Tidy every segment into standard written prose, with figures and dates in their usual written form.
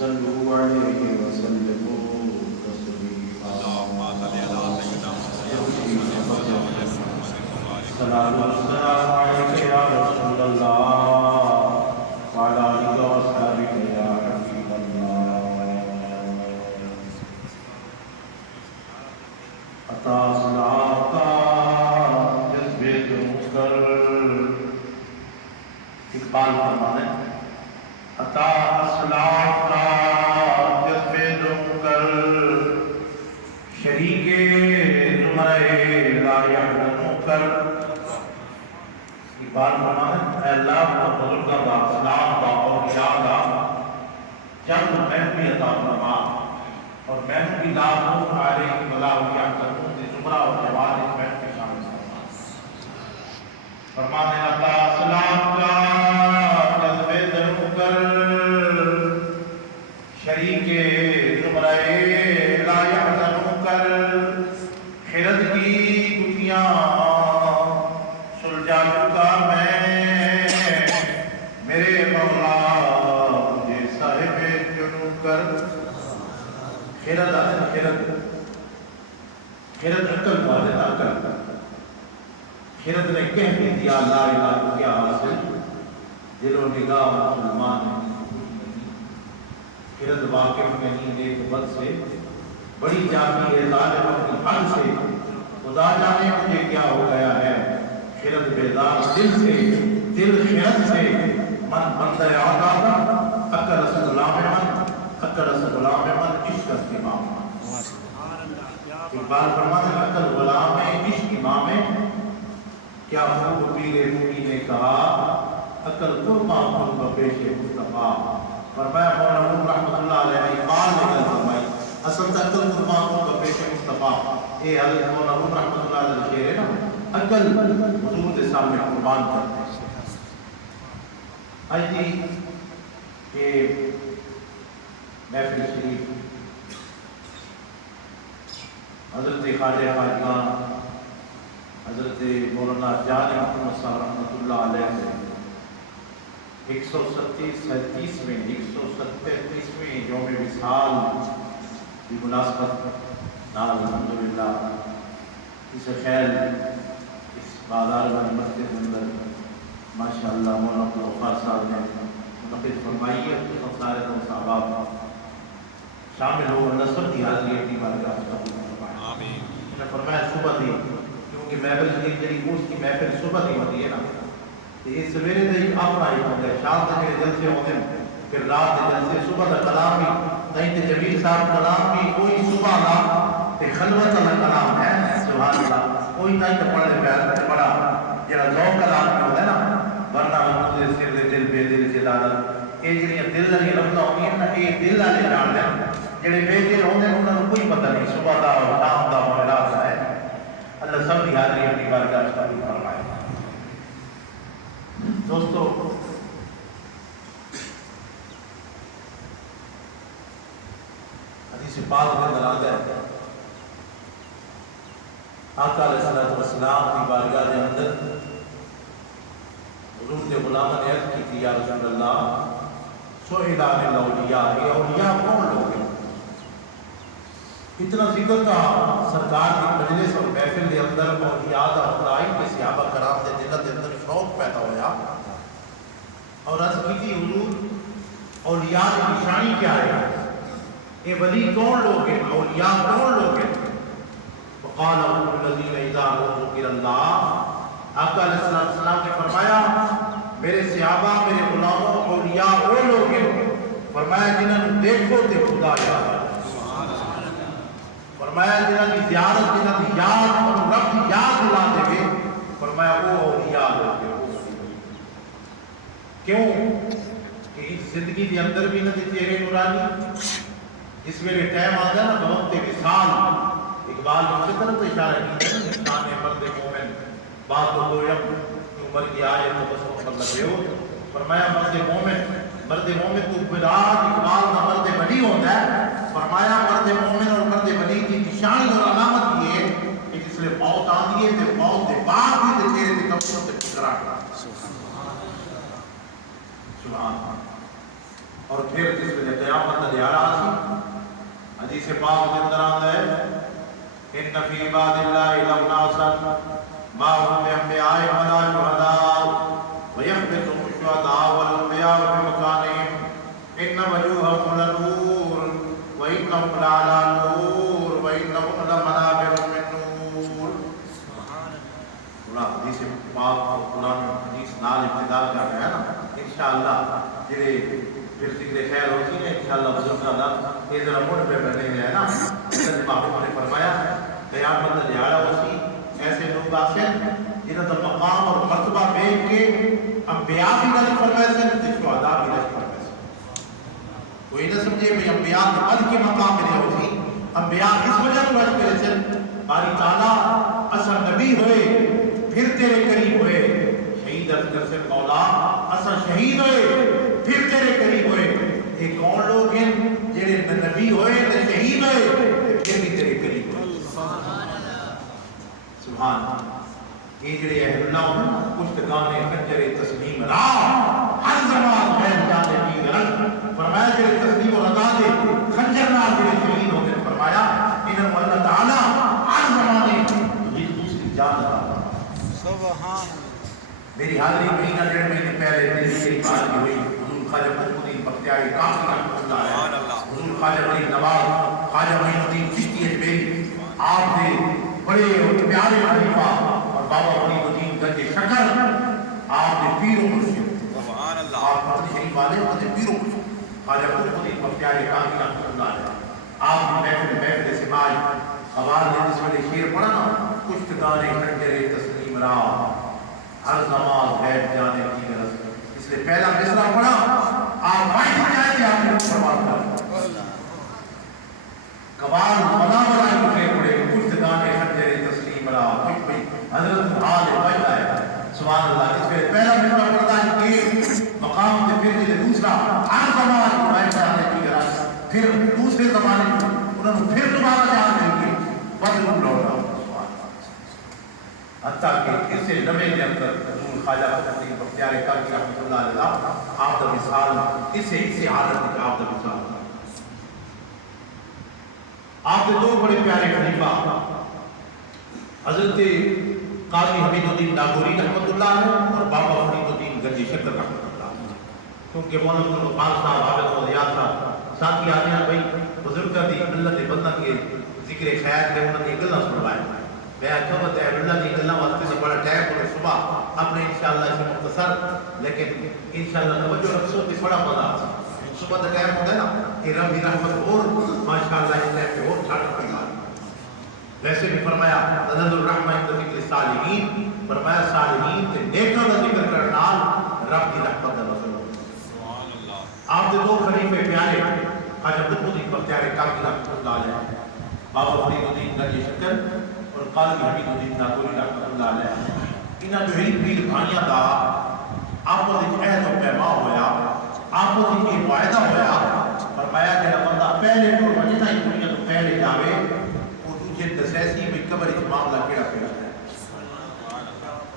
صلوا عليه وسلموا تسليما صلاة والسلام عليك يا رسول الله وعلى آلك وأصحابك يا حبيب الله عطا صلاة جذبے کر اقبال فرمانے عطا صلاة جذبے کر شریک نمرے لا یحزن کر اقبال فرمانے اے اللہ بزرگاں دا سلام دا اور یاد دا چند محفی عطا فرما اور محفی لا نور علیہ ولا یحزنون دی زمرہ اور جواد اس محفی شامل فرما فرمانے عطا سلام کا جذبے درو کر شریک زمرے لا یحزن کر خرد کی گتیاں سلجھا چکا میں میرے مولا مجھے صاحب جنو کر خرد عقل والد عقل خرد نے کہہ بھی دیا لا الہ کیا حاصل دل و نگاہ مسلمان ہے خرد واقف میں نہیں نیک بد سے بڑی جاتی ہے ظالم اپنی حد سے خدا جانے مجھے کیا ہو گیا ہے خرد بیدار دل سے دل خرد سے من بندہ آدھا عقل اس غلام من عقل اس غلام من عشق اس امام اقبال فرماتے ہیں عقل غلام ہے عشق امام ہے کیا خوب پیر رومی نے کہا عقل قربا قرب پیش مصطفیٰ فرمایا مولانا روم رحمت اللہ علیہ اقبال نے کہا فرمائی اصل تک عقل قربا قرب پیش مصطفیٰ یہ حضرت مولانا روم رحمت اللہ علیہ شعر ہے نا عقل حضور کے سامنے قربان کرتے ہیں آج جی کہ محفل شریف حضرت خواجہ خواجگان حضرت مولانا جان محمد صاحب رحمۃ اللہ علیہ سے 137ویں یوم وصال کی مناسبت نال الحمدللہ اس خیر اس بازار والی مسجد کے اندر ماشاءاللہ مولانا غفار صاحب نے منعقد فرمائی ہے تو سارے تو صحابہ شامل ہو نصر کی حاضری اپنی بارگاہ میں قبول فرمائے آمین نے فرمایا صبح تھی کیونکہ محفل شریف جڑی اس کی محفل صبح تھی ہوتی ہے نا تو یہ سویرے سے اپنا ہی ہوتا ہے شام تک جڑے جلسے ہوتے ہیں پھر رات کے جلسے صبح کا کلام بھی نہیں تو جمیل صاحب کلام بھی کوئی صبح کا تے خلوت کا کلام ہے سبحان اللہ کوئی نہیں تو پڑھنے پہ بڑا جڑا ذوق کلام ہوتا ہے نا ورنہ مجھے سر دے دل بے دل جلالت یہ جڑیاں دل والی لفظاں ہوندی ہیں نا یہ دل والے جانتے ہیں جڑے بے دل ہوندے ہیں انہاں نوں کوئی پتہ نہیں صبح دا شام دا رات دا ہے اللہ سب کی حاضری اپنی بارگاہ میں قبول فرمائے دوستو حدیث پاک کے اندر آتا ہے آقا علیہ السلام کی بارگاہ کے اندر حضور نے غلام نے عرض کی تھی یا رسول اللہ سئل عن الاولیاء یہ اولیاء کون لوگ ہیں اتنا ذکر کا سرکار کی مجلس اور محفل کے اندر اولیاء دا خدائی کے صحابہ کرام کے دل کے اندر شوق پیدا ہوا اور عرض کی تھی حضور اولیاء کی نشانی کیا ہے یہ ولی کون لوگ ہیں اولیاء کون لوگ ہیں وقال الذين اذا ذكر الله آقا علیہ السلام نے فرمایا میرے صحابہ میرے غلاموں اولیاء وہ لوگ ہیں فرمایا جنہاں نوں دیکھو تے خدا یاد آئے فرمایا جنہاں کی زیارت جنہاں کی یاد اور رب کی یاد دلا دے گے فرمایا وہ اولیاء لوگ ہیں کیوں کہ اس زندگی کے اندر بھی نہ چہرے نورانی جس ویلے ٹائم آتا ہے نا وقت وصال اقبال نے اسی طرح اشارہ کیا انسان مرد مومن بات تو یم عمر کی آئے تو بس پر لگے ہو فرمایا مرد مومن تو براد اقبال کا مرد ولی ہوتا ہے فرمایا مرد مومن اور مرد ولی کی نشانی اور علامت یہ ہے کہ جس لئے موت آتی ہے تو موت کے بعد بھی تیرے کے کمپنوں سے ٹکرا سبحان اور پھر جس وجہ قیامت کا دیہڑا سی حدیث پاک کے اندر آتا ہے ان فی عباد اللہ لناسا ما هم بانبیاء ولا شهداء ويخبط الشهداء والانبیاء بمکانهم ان وجوههم لنور وانهم لعلى نور وانهم لمنابر من نور. حدیث پاک اور قرآن حدیث نال ابتدا کر رہے ہیں نا انشاءاللہ جڑے پھر ذکر خیر ہوتی ہے انشاءاللہ بزرگ اللہ یہ ذرا مڑ پہ بنے ہیں نا حضرت محمد نے فرمایا قیامت کا دیہڑا ہوتی ایسے لوگ آتے ہیں جنہوں کا مقام اور مرتبہ دیکھ کے انبیاء کی رج فرمائے سے شہداء کی رج فرمائے سے کوئی نہ سمجھے بھئی انبیاء کے قد کے مقام میں نہیں ہوتی انبیاء اس وجہ کو رج کرے سے باری تعالیٰ اصل نبی ہوئے پھر تیرے قریب ہوئے شہید عرض کر سے مولا اصل شہید ہوئے پھر تیرے قریب ہوئے. ایک کون لوگ ہیں جڑے نبی ہوئے تے شہید ہوئے پھر بھی تیرے قریب ہوئے. سبحان اللہ. یہ جڑے اہل اللہ ہیں کچھ گانے خنجر تسلیم را ہر زمان غیر جانے کی غرض فرمایا جڑے تسلیم و رضا دے خنجر نال جڑے شہید ہو گئے فرمایا انہوں اللہ تعالی ہر زمانے کی دوسری جان عطا فرمایا. سبحان. میری حاضری مہینہ 1.5 مہینے پہلے میری شریف حاضری ہوئی حضور خواجہ معین بختیاری کافی رحمۃ اللہ علیہ حضور خواجہ معین نواز خواجہ معین الدین چشتی اجمیری آپ نے بڑے پیارے خلیفہ اور بابا معین الدین گنج شکر آپ نے پیر و مرشد سبحان اللہ آپ پتنی شریف والے اپنے پیر و مرشد خواجہ معین الدین بختیاری کافی رحمۃ اللہ علیہ آپ نے محفل سماج آواز نے جس والے شعر پڑھا نا کچھ گانے خنجر تسلیم را ہر زمان غیب جانے کی غرض. اس لیے پہلا مصرع پڑھا آپ واحد جائے کہ آپ نے فرمات کر قبال خدا برائے مجھے پڑے کچھ گانے خنجر تسلیم را کچھ بھی حضرت حال وجہ ہے. سبحان اللہ. اس لیے پہلا مصرع پڑھتا ہے کہ مقام سے پھر جلے دوسرا ہر زمان غیب جانے کی غرض پھر دوسرے زمانے میں انہوں نے پھر دوبارہ جان دیں گے بدل لوٹا حتیٰ کہ اس سے لمحے کے اندر حضور خواجہ معین بختیار کافی رحمۃ اللہ علیہ آپ کا مثال اس سے حالت میں آپ کا مثال آپ کے دو بڑے پیارے خلیفہ حضرت قاضی حمید الدین ناگوری رحمۃ اللہ علیہ اور بابا فرید الدین گنجی شکر رحمۃ اللہ علیہ. کیونکہ مولانا عبدالغفار صاحب عابد و ریاض صاحب ساتھی آتے ہیں بھائی بزرگ دی ملت بندہ کے ذکر خیر کے انہوں نے گلہ سنوائے میں اچھوت ہے اللہ نے گلہ واسطے سے بڑا ٹائم اور صبح اپنے انشاءاللہ اسے مختصر لیکن انشاءاللہ توجہ رکھو کہ بڑا مزہ صبح کا ٹائم ہوتا ہے نا کہ رب کی رحمت اور ماشاءاللہ اس ٹائم پہ اور ٹھاٹا پڑا. ویسے بھی فرمایا نزل الرحمہ عند ذکر صالحین فرمایا صالحین کے نیکوں کا ذکر کرنا رب کی رحمت کا نزول. سبحان اللہ. آپ کے دو خلیفہ پیارے خواجہ الدین بختیار کافی رحمۃ اللہ علیہ بابا فرید الدین گنج شکر اور قاضی حمید الدین ناگوری رحمۃ اللہ علیہ انہاں جو ہی پیر بھانیاں دا آپس وچ عہد و پیمان ہویا آپس وچ ایک معاہدہ ہویا فرمایا کہ بندہ پہلے تو وجہ ہی دنیا تو پہلے جاوے اور دوسرے دسیسی میں قبر وچ معاملہ کیڑا پیش ہے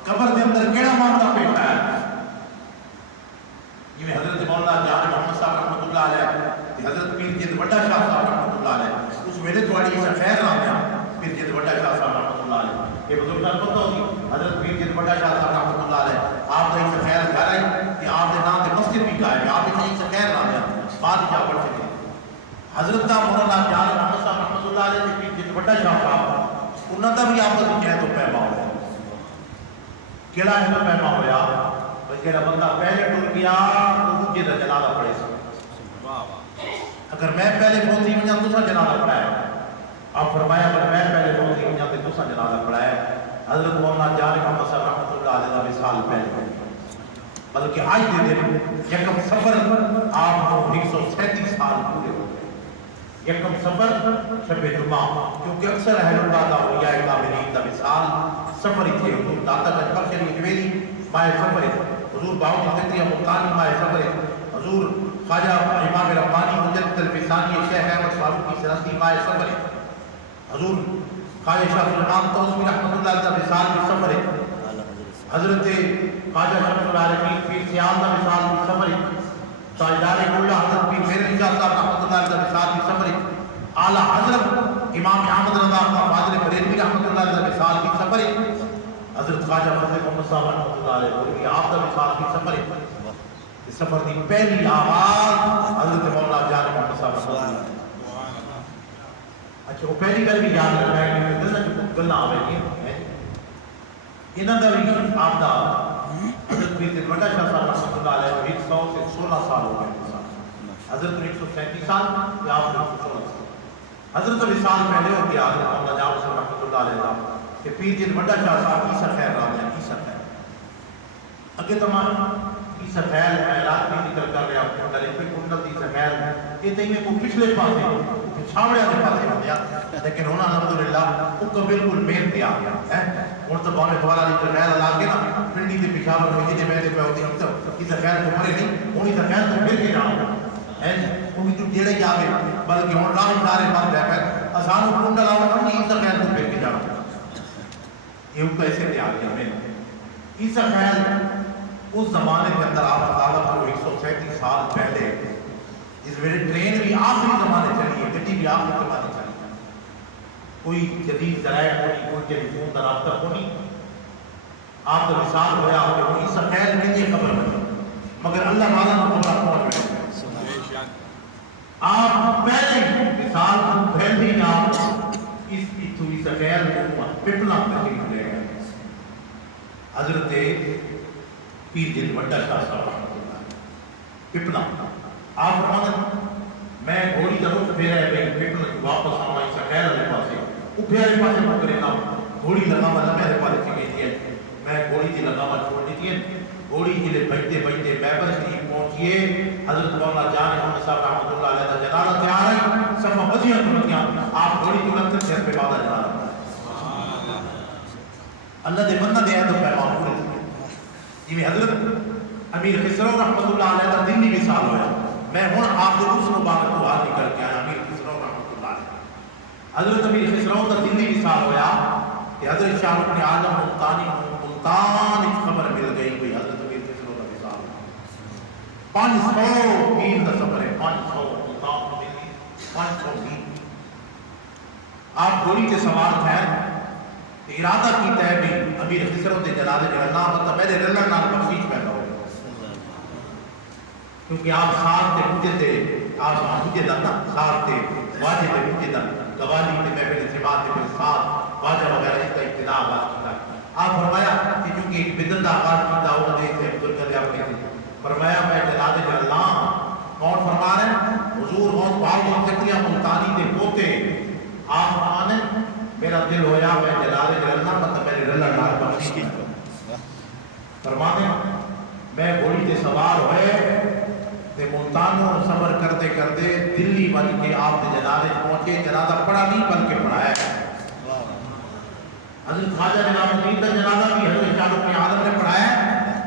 قبر دے اندر کیڑا معاملہ پیش ہے جویں حضرت مولانا جان محمد صاحب رحمۃ اللہ علیہ حضرت پیر جد وڈا شاہ صاحب رحمۃ اللہ علیہ اس ویلے تھوڑی اس خیر رہا پیر جد وڈا شاہ صاحب رحمۃ اللہ علیہ یہ بزرگان پتہ ہوتی حضرت پیر جد وڈا شاہ صاحب رحمۃ اللہ علیہ آپ کا اس خیر گھر ہے کہ آپ کے نام سے مسجد بھی قائم ہے آپ اس سے خیر رہا بات کیا پڑھ سکتے حضرت مولانا جان محمد صاحب رحمۃ اللہ علیہ پیر جد وڈا شاہ صاحب انہوں کا بھی آپ کا کہہ تو پیما ہوا کیڑا ہے تو پیما ہوا کہ بندہ پہلے ٹر گیا تو دوسرے کا جنازہ پڑھے اگر میں پہلے پہنچی وجہ دوسرا جنازہ پڑھایا آپ فرمایا اگر میں پہلے پہنچی وجہ تو دوسرا جنازہ پڑھایا حضرت مولانا جان محمد صاحب رحمۃ اللہ علیہ کا مثال پہلے بلکہ آج دے دن یکم سفر آپ کو 137 سال پورے ہو گئے یکم سفر شب جمعہ کیونکہ اکثر اہل اللہ کا اولیاء کاملین کا مثال سفر ہی تھے حضور داتا گنج بخش علی جویری مائے سفر حضور باؤ تقریہ ملتانی مائے سفر حضور خواجہ امام ربانی مجدد الفسانی شیخ احمد فاروقی سرسی مائے سفر حضور خواجہ شاہ سلمان توسوی رحمۃ اللہ علیہ مثال بھی سفر حضرت خواجہ شمس العارفین پیر سیال کا مثال بھی سفر تاجدار اللہ حضرت پیر میرے شاہ صاحب اللہ علیہ وسلم کی سفر اعلیٰ حضرت امام احمد رضا خان فاضل بریلوی رحمۃ اللہ علیہ وسلم کی سفر حضرت خواجہ فضل محمد صاحب رحمۃ اللہ علیہ آپ کا وصال کی سفر اس سفر کی پہلی آواز حضرت مولا جان محمد صاحب رحمۃ اللہ علیہ اچھا وہ پہلی گل بھی یاد رکھا ہے کہ گلا جو گلا آوے گی انہاں دا بھی آپ دا حضرت پیر بڑا شاہ صاحب رحمۃ اللہ علیہ 100 سے 16 سال ہو گئے حضرت 137 سال یا 116 سال حضرت وصال پہلے ہو گیا حضرت مولا جان صاحب رحمۃ اللہ علیہ کہ پیر جن بڑا شاہ صاحب عیسیٰ خیر رہا ہے عیسیٰ خیر اگے تمام عیسیٰ خیر میں رات بھی ذکر کر رہا ہوں کہ پہ کنڈل عیسیٰ خیر یہ تھی میں کو پچھلے پاسے چھاوڑیا دے پاسے ہو گیا لیکن ہونا الحمدللہ وہ کو بالکل مین پہ آ گیا ہے اور تو بانے دوارا عیسیٰ خیر لا کے نا پنڈی تے پشاور میں جی میں پہ ہوتی ہوں تو عیسیٰ خیر تو مرے نہیں وہ عیسیٰ خیر تو پھر کے جاؤں ہے وہ بھی تو جیڑے جاوے بلکہ ہوں راہ سارے بات جا کر آسان کنڈل آؤں ہم عیسیٰ خیر تو پھر کے جاؤں یہ ان کو ایسے تیار کیا میں عیسیٰ خیر اس زمانے کے اندر آپ تعالیٰ کو 137 سال پہلے اس ویلے ٹرین بھی آخری زمانے چلی ہے گڈی بھی آخری زمانے چلی ہے کوئی جدید ذرائع ہونی کوئی ٹیلی فون کا رابطہ ہونی آپ کا وصال ہوا کہ وہ عیسیٰ خیر نہیں خبر بنی مگر اللہ تعالیٰ کو خبر پہنچ گئی آپ پہلے وصال کو پہلے آپ اس تو عیسیٰ خیر کو پٹلا تشریف لے گئے حضرت پیر جن بڑا شاہ صاحب پپلا آپ فرماتے میں گھوڑی کا رخ پھیرا ہے بھائی پپلا کی واپس آنا عیسیٰ خیر والے پاسے اٹھے والے پاسے کو کرے نا گھوڑی لگاوا لمبے پاسے چکی تھی میں گھوڑی کی لگاوا چھوڑ دی تھی گھوڑی کے لیے بجتے بجتے بیبر شریف پہنچیے حضرت مولا جان محمد صاحب رحمۃ اللہ علیہ کا جنازہ تیار ہے سب بجیاں پڑھیاں آپ گھوڑی کو لگتے سر پہ بابا جنازہ اللہ دے بندہ دے تو پیغام پورے تھے جی حضرت امیر خسرو رحمۃ اللہ علیہ کا دن بھی وصال ہوا میں ہوں آپ کو اس مبارک کو حاضر کر کے آیا امیر خسرو رحمۃ اللہ علیہ حضرت امیر خسرو کا دن بھی وصال ہوا کہ حضرت شاہ رخ عالم ملتان ایک خبر مل گئی کوئی حضرت امیر خسرو کا وصال 500 میل کا سفر ہے 500 ملتان 500 میل آپ گھوڑی کے سوار تھے ارادہ کیتا ہے بھی امیر خسرو دے جنازے کا نام مطلب میرے رلن نال بخشش پیدا ہو کیونکہ آپ ساتھ تے مجھے تے آپ مجھے دا نا ساتھ تے واجب تے مجھے دا گوالی تے محفل سماعت تے ساتھ واجب وغیرہ اس کا ابتدا آغاز کیا آپ فرمایا کہ چونکہ ایک بدعت آغاز کیتا ہوگا دے سے بزرگ دے اپنے فرمایا میں جنازے کا نام کون فرما رہے ہیں حضور غوث پاک اور تکریہ ملتانی دے پوتے آپ فرمانے میرا دل ہویا میں جلالے جلنا مطلب میرے رلن نال بخشی کی فرمانے میں گھوڑی تے سوار ہوئے تے ملتانوں سفر کرتے کرتے دلی بن کے آپ کے جنازے پہنچے جنازہ پڑھا نہیں بلکہ پڑھایا حضرت خواجہ نظام الدین کا جنازہ بھی حضرت شاہ رخ عالم نے پڑھایا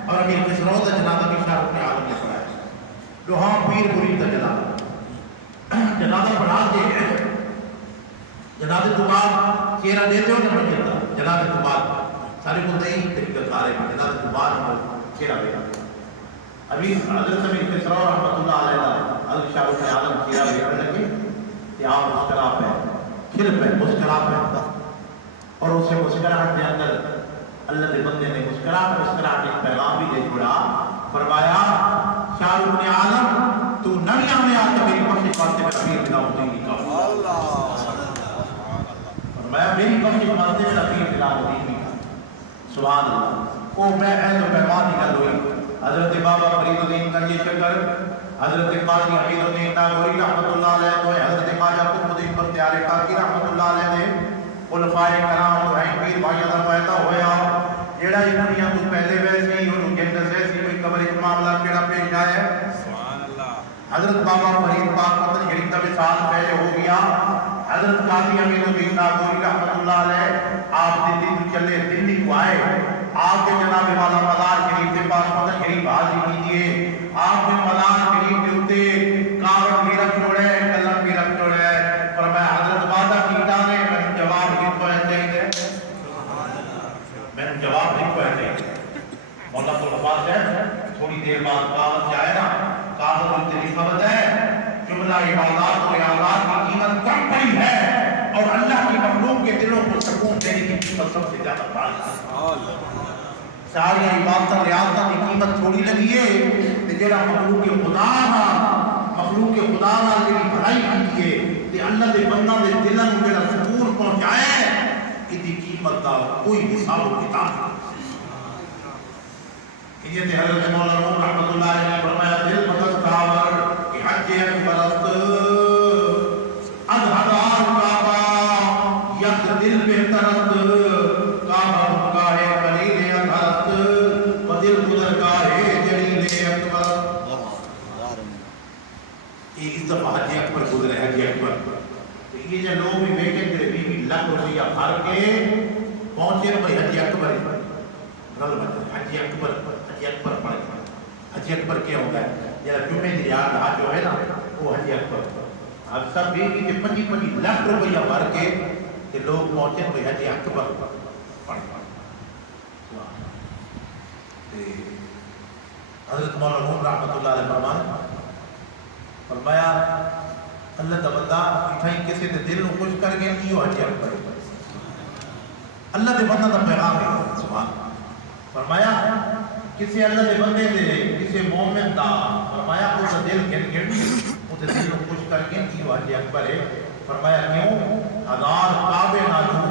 اور امیر خسرو کا جنازہ بھی شاہ رخ عالم نے پڑھایا لوہاں پیر مرید کا جنازہ پڑھا کے جنازے تو بعد چہرہ دیتے ہو جب مجھے جنازے تو بعد سارے کو نہیں طریقہ کارے جنازے تو بعد چہرہ دیتا ابھی حضرت امیر خسرو رحمۃ اللہ علیہ حضرت شاہ رخ عالم چہرہ دیکھنے لگے کہ آپ مسکرا پہ کھل پہ مسکرا پہ اور اسے مسکراہٹ کے اندر اللہ کے بندے نے مسکراہٹ ایک پیغام بھی دے چھوڑا فرمایا شاہ رخ عالم تو نویاں میں آ کے میری بخشش واسطے میں امیر بلاؤں دیں گی میں میری بخشش واسطے میں امیر بلاؤں دیں گی سبحان اللہ او میں عہد و پیمان نکل ہوئی حضرت بابا فرید الدین گنجی شکر حضرت قاضی حمید الدین ناگوری رحمۃ اللہ علیہ تو حضرت خواجہ قطب الدین بختیار کاکی رحمۃ اللہ علیہ نے خلفائے کرام تو ہیں پیر بھائیوں کا معاہدہ ہویا جیڑا یہ دنیا تو پہلے ویسے ہی انہوں جنت سے کوئی قبر ایک معاملہ کیڑا پیش آیا ہے سبحان اللہ حضرت بابا فرید پاک مدنی شریف کا وصال پہلے ہو گیا حضرت قاضی حمید الدین ناگوری رحمۃ اللہ علیہ آپ دلی چلے دلی کو آئے آپ کے جناب والا مزار شریف سے پاک مدنی شریف حاضر کیجئے آپ کے مزار شریف کے اوپر کاغذ بھی رکھ چھوڑے قلم بھی رکھ چھوڑے فرمایا حضرت وعدہ کیتا نے میں جواب نہیں پہنچ چاہیے میں جواب نہیں پہنچ چاہیے مولا کو لفاظ ہے تھوڑی دیر بعد کاغذ جائے نا کاغذ میں طریقہ بتائے اللہ عبادات و عادات کی قیمت کم پڑی ہے اور اللہ کی مخلوق کے دلوں کو سکون دینے کی قیمت سب سے زیادہ بڑھ ہے. ساری عبادت ریاضت کی قیمت تھوڑی لگی ہے کہ جڑا مخلوق خدا نال جڑی بھلائی کی ہے تے اللہ دے بندہ دے دلاں نوں جڑا سکون پہنچایا ہے دی قیمت دا کوئی حساب و کتاب نہیں. یہ تے حضرت مولانا رحمۃ اللہ علیہ نے فرمایا دل مدد کاور کہ حج اکبر است ادھار کعبہ یک دل بہتر است کعبہ گاہ خلیل ادھرست و دل گزر گاہ جلیل اکبر. ایک دفعہ حج اکبر گزرے حج اکبر یہ جو لوگ بھی بیٹھے تھے 20 لاکھ روپیہ بھر کے پہنچے بھائی حج اکبر حج اکبر پڑھے. حج اکبر کیا ہوتا ہے جب جمعے کی یاد جو ہے نا وہ حج اکبر اب سب بھی 25 لاکھ روپیہ بھر کے لوگ پہنچے بھائی حج اکبر پڑھے. حضرت مولانا رحمۃ اللہ علیہ فرمایا اللہ کا بندہ اٹھائی کسی دے دل کو خوش کر کے نہیں حج اکبر اللہ دے بندہ دا پیغام ہے. سبحان فرمایا کسی اللہ دے بندے دے کسی مومن دا فرمایا اس دل گن اس دل کو خوش کر کے نہیں حج اکبر ہے. فرمایا کیوں ہزار کعبے نالوں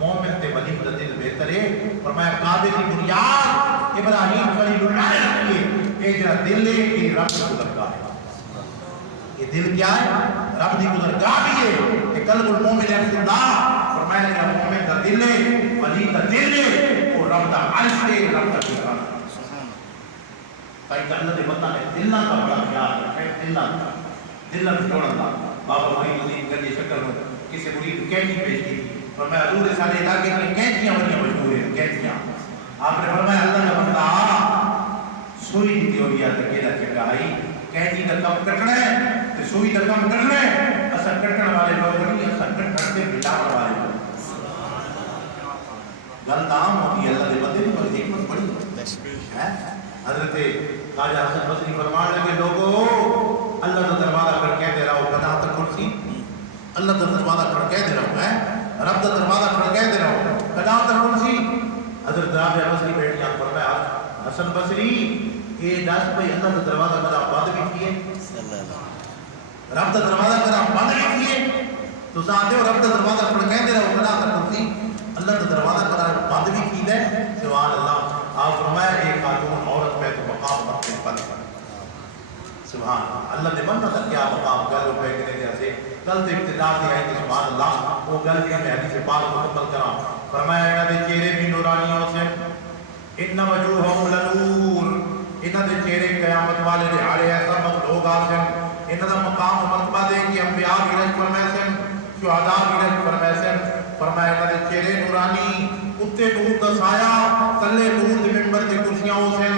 مومن تے ولی دا دل بہتر ہے. فرمایا کعبے کی بنیاد ابراہیم خلیل اللہ نے کی ہے جو دل ہے یہ رب کو لگا ہے. یہ دل کیا ہے رب دی گزرگاہ بھی ہے کہ قلب المومن اللہ فرمایا کہ مومن کا دل ہے ولی کا دل ہے وہ رب دا عرش ہے رب کا قرآن ہے. تاکہ اللہ دے بندہ نے دلہ کا بڑا خیال رکھے دلہ جوڑا تھا. بابا مرید الدین گنجی شکر میں کسی مرید کینچی پیش کی فرمایا حضور سارے علاقے میں کینچیاں بڑی مشہور ہیں کینچیاں. آپ نے فرمایا اللہ کا بندہ سوئی دی ہوئی ہے تکیلا چکائی کینچی کا کم کٹنا ہے سوئی کا کم کرنا ہے اثر کٹنے والے لوگ نہیں اثر کٹنے بلانے والے لوگ. غلط عام ہوتی ہے اللہ دے بندے پر حکمت بڑی ہے. حضرت خواجہ حسن بصری فرمان لگے لوگوں اللہ کا دروازہ کھڑ کہہ دے رہا ہو قناعت کرسی اللہ کا دروازہ کھڑ کہہ دے رہا ہوں رب کا دروازہ کھڑ کہہ دے رہا ہوں قناعت کرسی. حضرت رابعہ بصری بیٹھ جان فرمایا حسن بصری یہ دس بھائی اللہ کا دروازہ کدا بند بھی کیے رب کا دروازہ کدا بند بھی کیے تو ساتھ ہو رب کا دروازہ کھڑ کہہ دے رہا ہو قناعت کرسی اللہ کا دروازہ کدا بند بھی کی ہے. سبحان اللہ. آپ فرمایا ایک خاتون عورت میں تو مقام رکھنے پر سبحان اللہ نے بندہ تھا کیا مقام گل پہ کرنے جیسے گل تو ابتدا سے آئی کہ سبحان اللہ وہ گل بھی میں حدیث پاک مکمل کرا. فرمایا انہاں دے چہرے بھی نورانیوں سے ان وجوہہم لنور انہاں دے چہرے قیامت والے دہاڑے ایسا مخلوق آسن انہاں دا مقام و مرتبہ دے کہ انبیاء بھی رج فرمائے سن شہداء بھی رج فرمائے سن. فرمایا انہاں دے چہرے نورانی اتے نور دا سایہ تلے نور دے منبر دے کرسیاں سن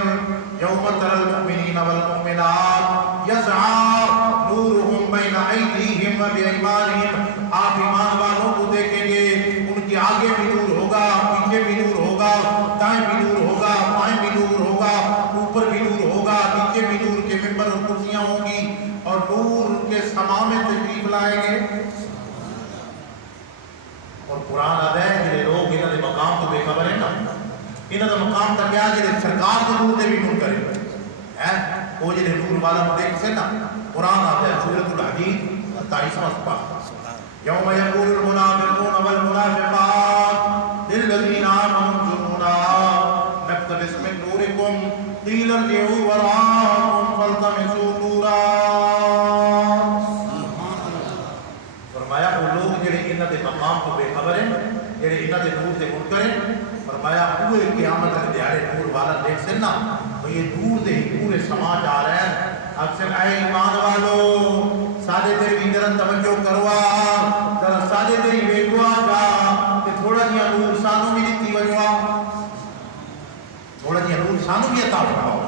یوم تر المؤمنین والمؤمنات یسعى نورهم بین ایدیہم و بایمانہم. آپ ایمان والوں کو دیکھیں گے ان کے آگے بھی نور ہوگا پیچھے بھی نور ہوگا دائیں بھی نور ہوگا بائیں بھی نور ہوگا اوپر بھی نور ہوگا نیچے بھی نور کے منبر اور کرسیاں ہوں گی اور نور کے سما میں تشریف لائیں گے. اور قرآن آدھا ہے کہ لوگ انہوں نے مقام تو بے خبر ہے نا انہوں نے مقام تک کیا کہ سرکار کو نور دے بھی نور کرے وہ جو نور والا دیکھ سے نا قرآن آتا ہے سورۃ الحدید 23واں سپارہ یوم یقول المنافقون والمنافقات للذین آمنوا انظرونا نقتبس من نورکم قیل ارجعوا وراءکم فالتمسوا نورا. فرمایا وہ لوگ جڑے انہاں دے مقام کو بے خبر ہیں جڑے انہاں دے نور سے منکر ہیں فرمایا اوہ قیامت کے دیہاڑے نور والا دیکھ سے نا یہ نور دے پورے سماج آ رہے ہیں. اکثر اے ایمان والو سارے تیری بھی ذرا توجہ کروا ذرا سارے تیری ویکوا جا کہ تھوڑا جہا نور سانو بھی دیتی وجوا تھوڑا جہا نور سانو بھی عطا فرماؤ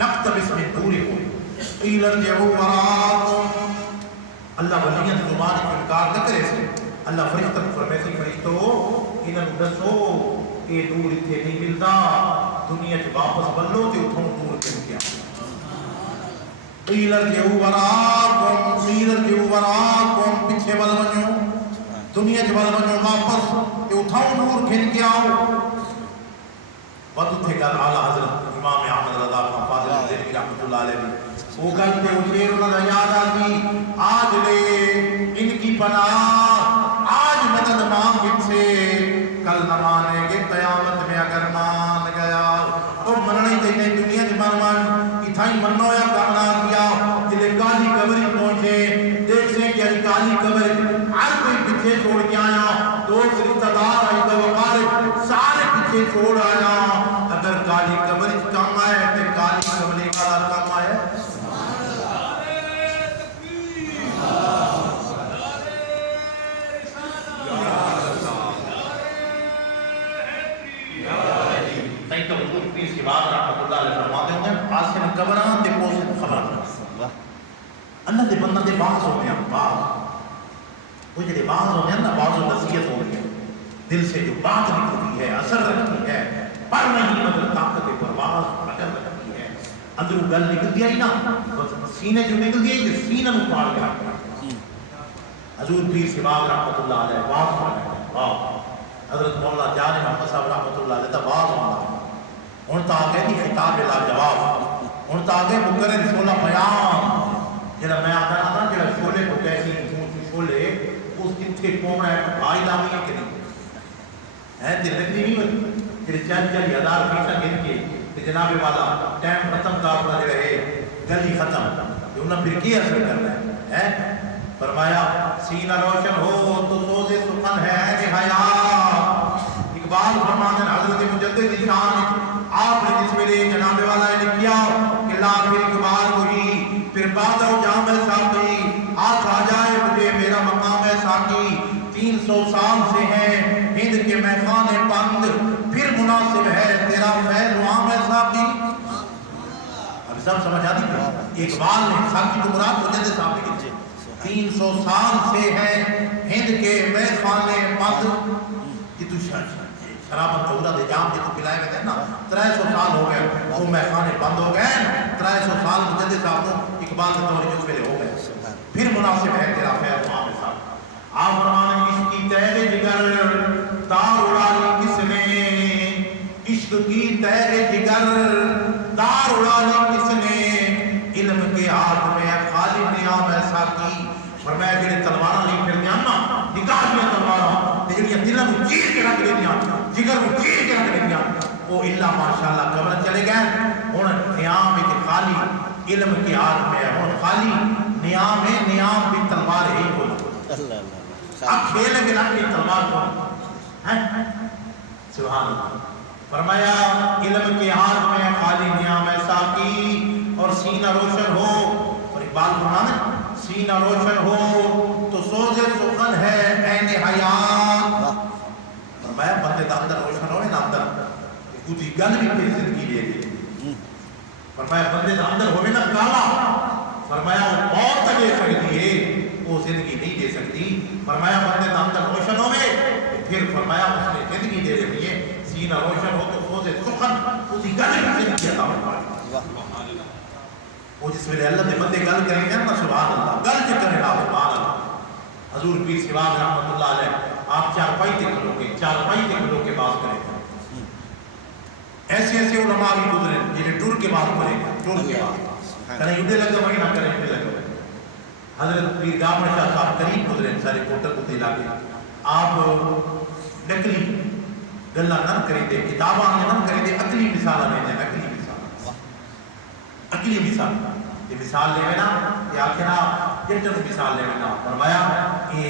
نقتبس من نورکم قیل ارجعوا وراءکم. اللہ ولیاں کی زبان کو انکار نہ کرے سے اللہ فرشتہ فرمائے سے فرشتو انہاں نوں دسو کہ نور اتنے نہیں ملتا دنیا چ واپس بلو تے اتھوں نور کیوں کیا. قیل ارجعوا وراءکم قیل دیش والا بنو واپس کہ اٹھاؤ نور کھن کے آؤ وقت تھے گل اعلیٰ حضرت امام احمد رضا خان فاضل دہلوی رحمۃ اللہ علیہ وہ گل پہ وہ شیر انہوں نے یاد آتی آج لے ان کی پناہ آج مدد مانگ ان سے کل نہ مانیں گے قیامت میں اگر مان گیا اور مننے دینے دنیا کی من اتھائی منو یا کرنا کیا جلے کالی قبر پہنچے دیکھ سے کہ کالی قبر ہر کوئی پیچھے چھوڑ کے آیا دوست رشتہ دار آئی تو وقال سارے پیچھے چھوڑ آیا اگر کالی قبر کام آئے تو کالی قبر کا کام آئے قبران تے پوسن خبر اللہ دے بندہ دے باز ہونے ہیں باز وہ جڑے باز ہونے ہیں نا باز و نصیحت ہو رہی ہے دل سے جو بات نکلتی ہے اثر رکھتی ہے پر نہیں مگر طاقت پرواز اگر رکھتی ہے اندروں گل نکلتی ہے نا سینے جو نکلتی ہے کہ سینہ میں پاڑ کے رکھتا حضور پیر سباب رحمت اللہ علیہ باز ہونے حضرت مولا جان محمد صاحب رحمت اللہ علیہ باز ہونا ان تا آگے دی خطاب لا جواب ان تا آگے مقرر شولہ بیان جڑا میں آتا نا جڑا شولے کو کیسی شولے اس کتھے کون ہے بھائی لامی ہے کہ نہیں ہے دل لگنی نہیں ہوتی جڑے چل ہزار پیسہ گن کے کہ جناب والا ٹائم ختم کا اپنا جڑا ہے جلدی ختم کہ انہاں پھر کی اثر کرنا ہے فرمایا سینہ روشن ہو تو سوز سخن ہے عین حیات اقبال فرماتے ہیں حضرت مجدد شان آپ نے جس ویلے جناب والا نے کیا کہ لا پھر اقبال وہی پھر بات ہو جام ہے ساقی آج آ جائے مجھے میرا مقام ہے ساقی 300 سال سے ہے ہند کے میخانے بند پھر مناسب ہے تیرا فیض عام ہے ساقی اب سب سمجھ آتی ہے اقبال نے ساقی کو مراد مجدد صاحب کی 300 سال سے ہے ہند کے میخانے بند کہ تو شرابت تورا دے جام جے تو پلائے گئے تھے نا 300 سال ہو گئے وہ میخانے بند ہو گئے 300 سال مجدد صاحب کو اقبال سے دور جس پہلے ہو گئے پھر مناسب ہے تیرا خیر وہاں میں صاحب آپ فرمانے عشق کی تہرے جگر تار اڑا لی کس نے عشق کی تہرے جگر تار اڑا لی کس نے علم کے ہاتھ میں خالی نیام ایسا کی فرمایا جڑے تلواراں نہیں پھر نا نکاح دیا تلواراں تے جڑیاں دلاں نوں چیر کے رکھ دیندیاں جگر نوں چیر کے رکھ دیندیاں او الا ماشاءاللہ قبر چلے گئے ہن نیام ایک خالی علم کے ہاتھ میں ہے ہن خالی نیام ہے نیام بھی تلوار ہی کو اب کھیل کے رکھ کے تلوار کو سبحان اللہ فرمایا علم کے ہاتھ میں خالی نیام ایسا کی اور سینہ روشن ہو اور اقبال فرمانے سینہ روشن ہو تو سوز سخن ہے عین حیات فرمایا بندے دا اندر روشن ہوئے نا اندر کچھ گل بھی پھر زندگی لے گئی فرمایا بندے دا اندر ہوئے نا کالا فرمایا وہ بہت دے سکتی ہے وہ زندگی نہیں دے سکتی فرمایا بندے دا اندر روشن ہوئے پھر فرمایا اس نے زندگی دے رہی ہے سینہ روشن ہو تو سوز سخن اسی گل بھی زندگی عطا فرمائے وہ جس ویلے اللہ دے بندے گل کریں گے نا سبحان اللہ گل کے کرے گا سبحان اللہ حضور پیر سباب رحمت اللہ علیہ آپ چارپائی تے کھلو کے چارپائی تے کھلو کے بات کریں گے ایسے ایسے علماء بھی گزرے جنہیں ٹور کے بات کریں گے ٹور کے بات کریں یودے لگا وہی نہ کریں یودے لگا وہی حضرت پیر گامر شاہ صاحب قریب گزرے سارے کوٹر کو دلا کے آپ نکلی گلہ نہ کریں دے کتاباں نہ کریں دے اکلی مثال آنے دے اکلی اکلی مثال یہ مثال لے نا یہ آخرا جنٹر مثال لے نا فرمایا کہ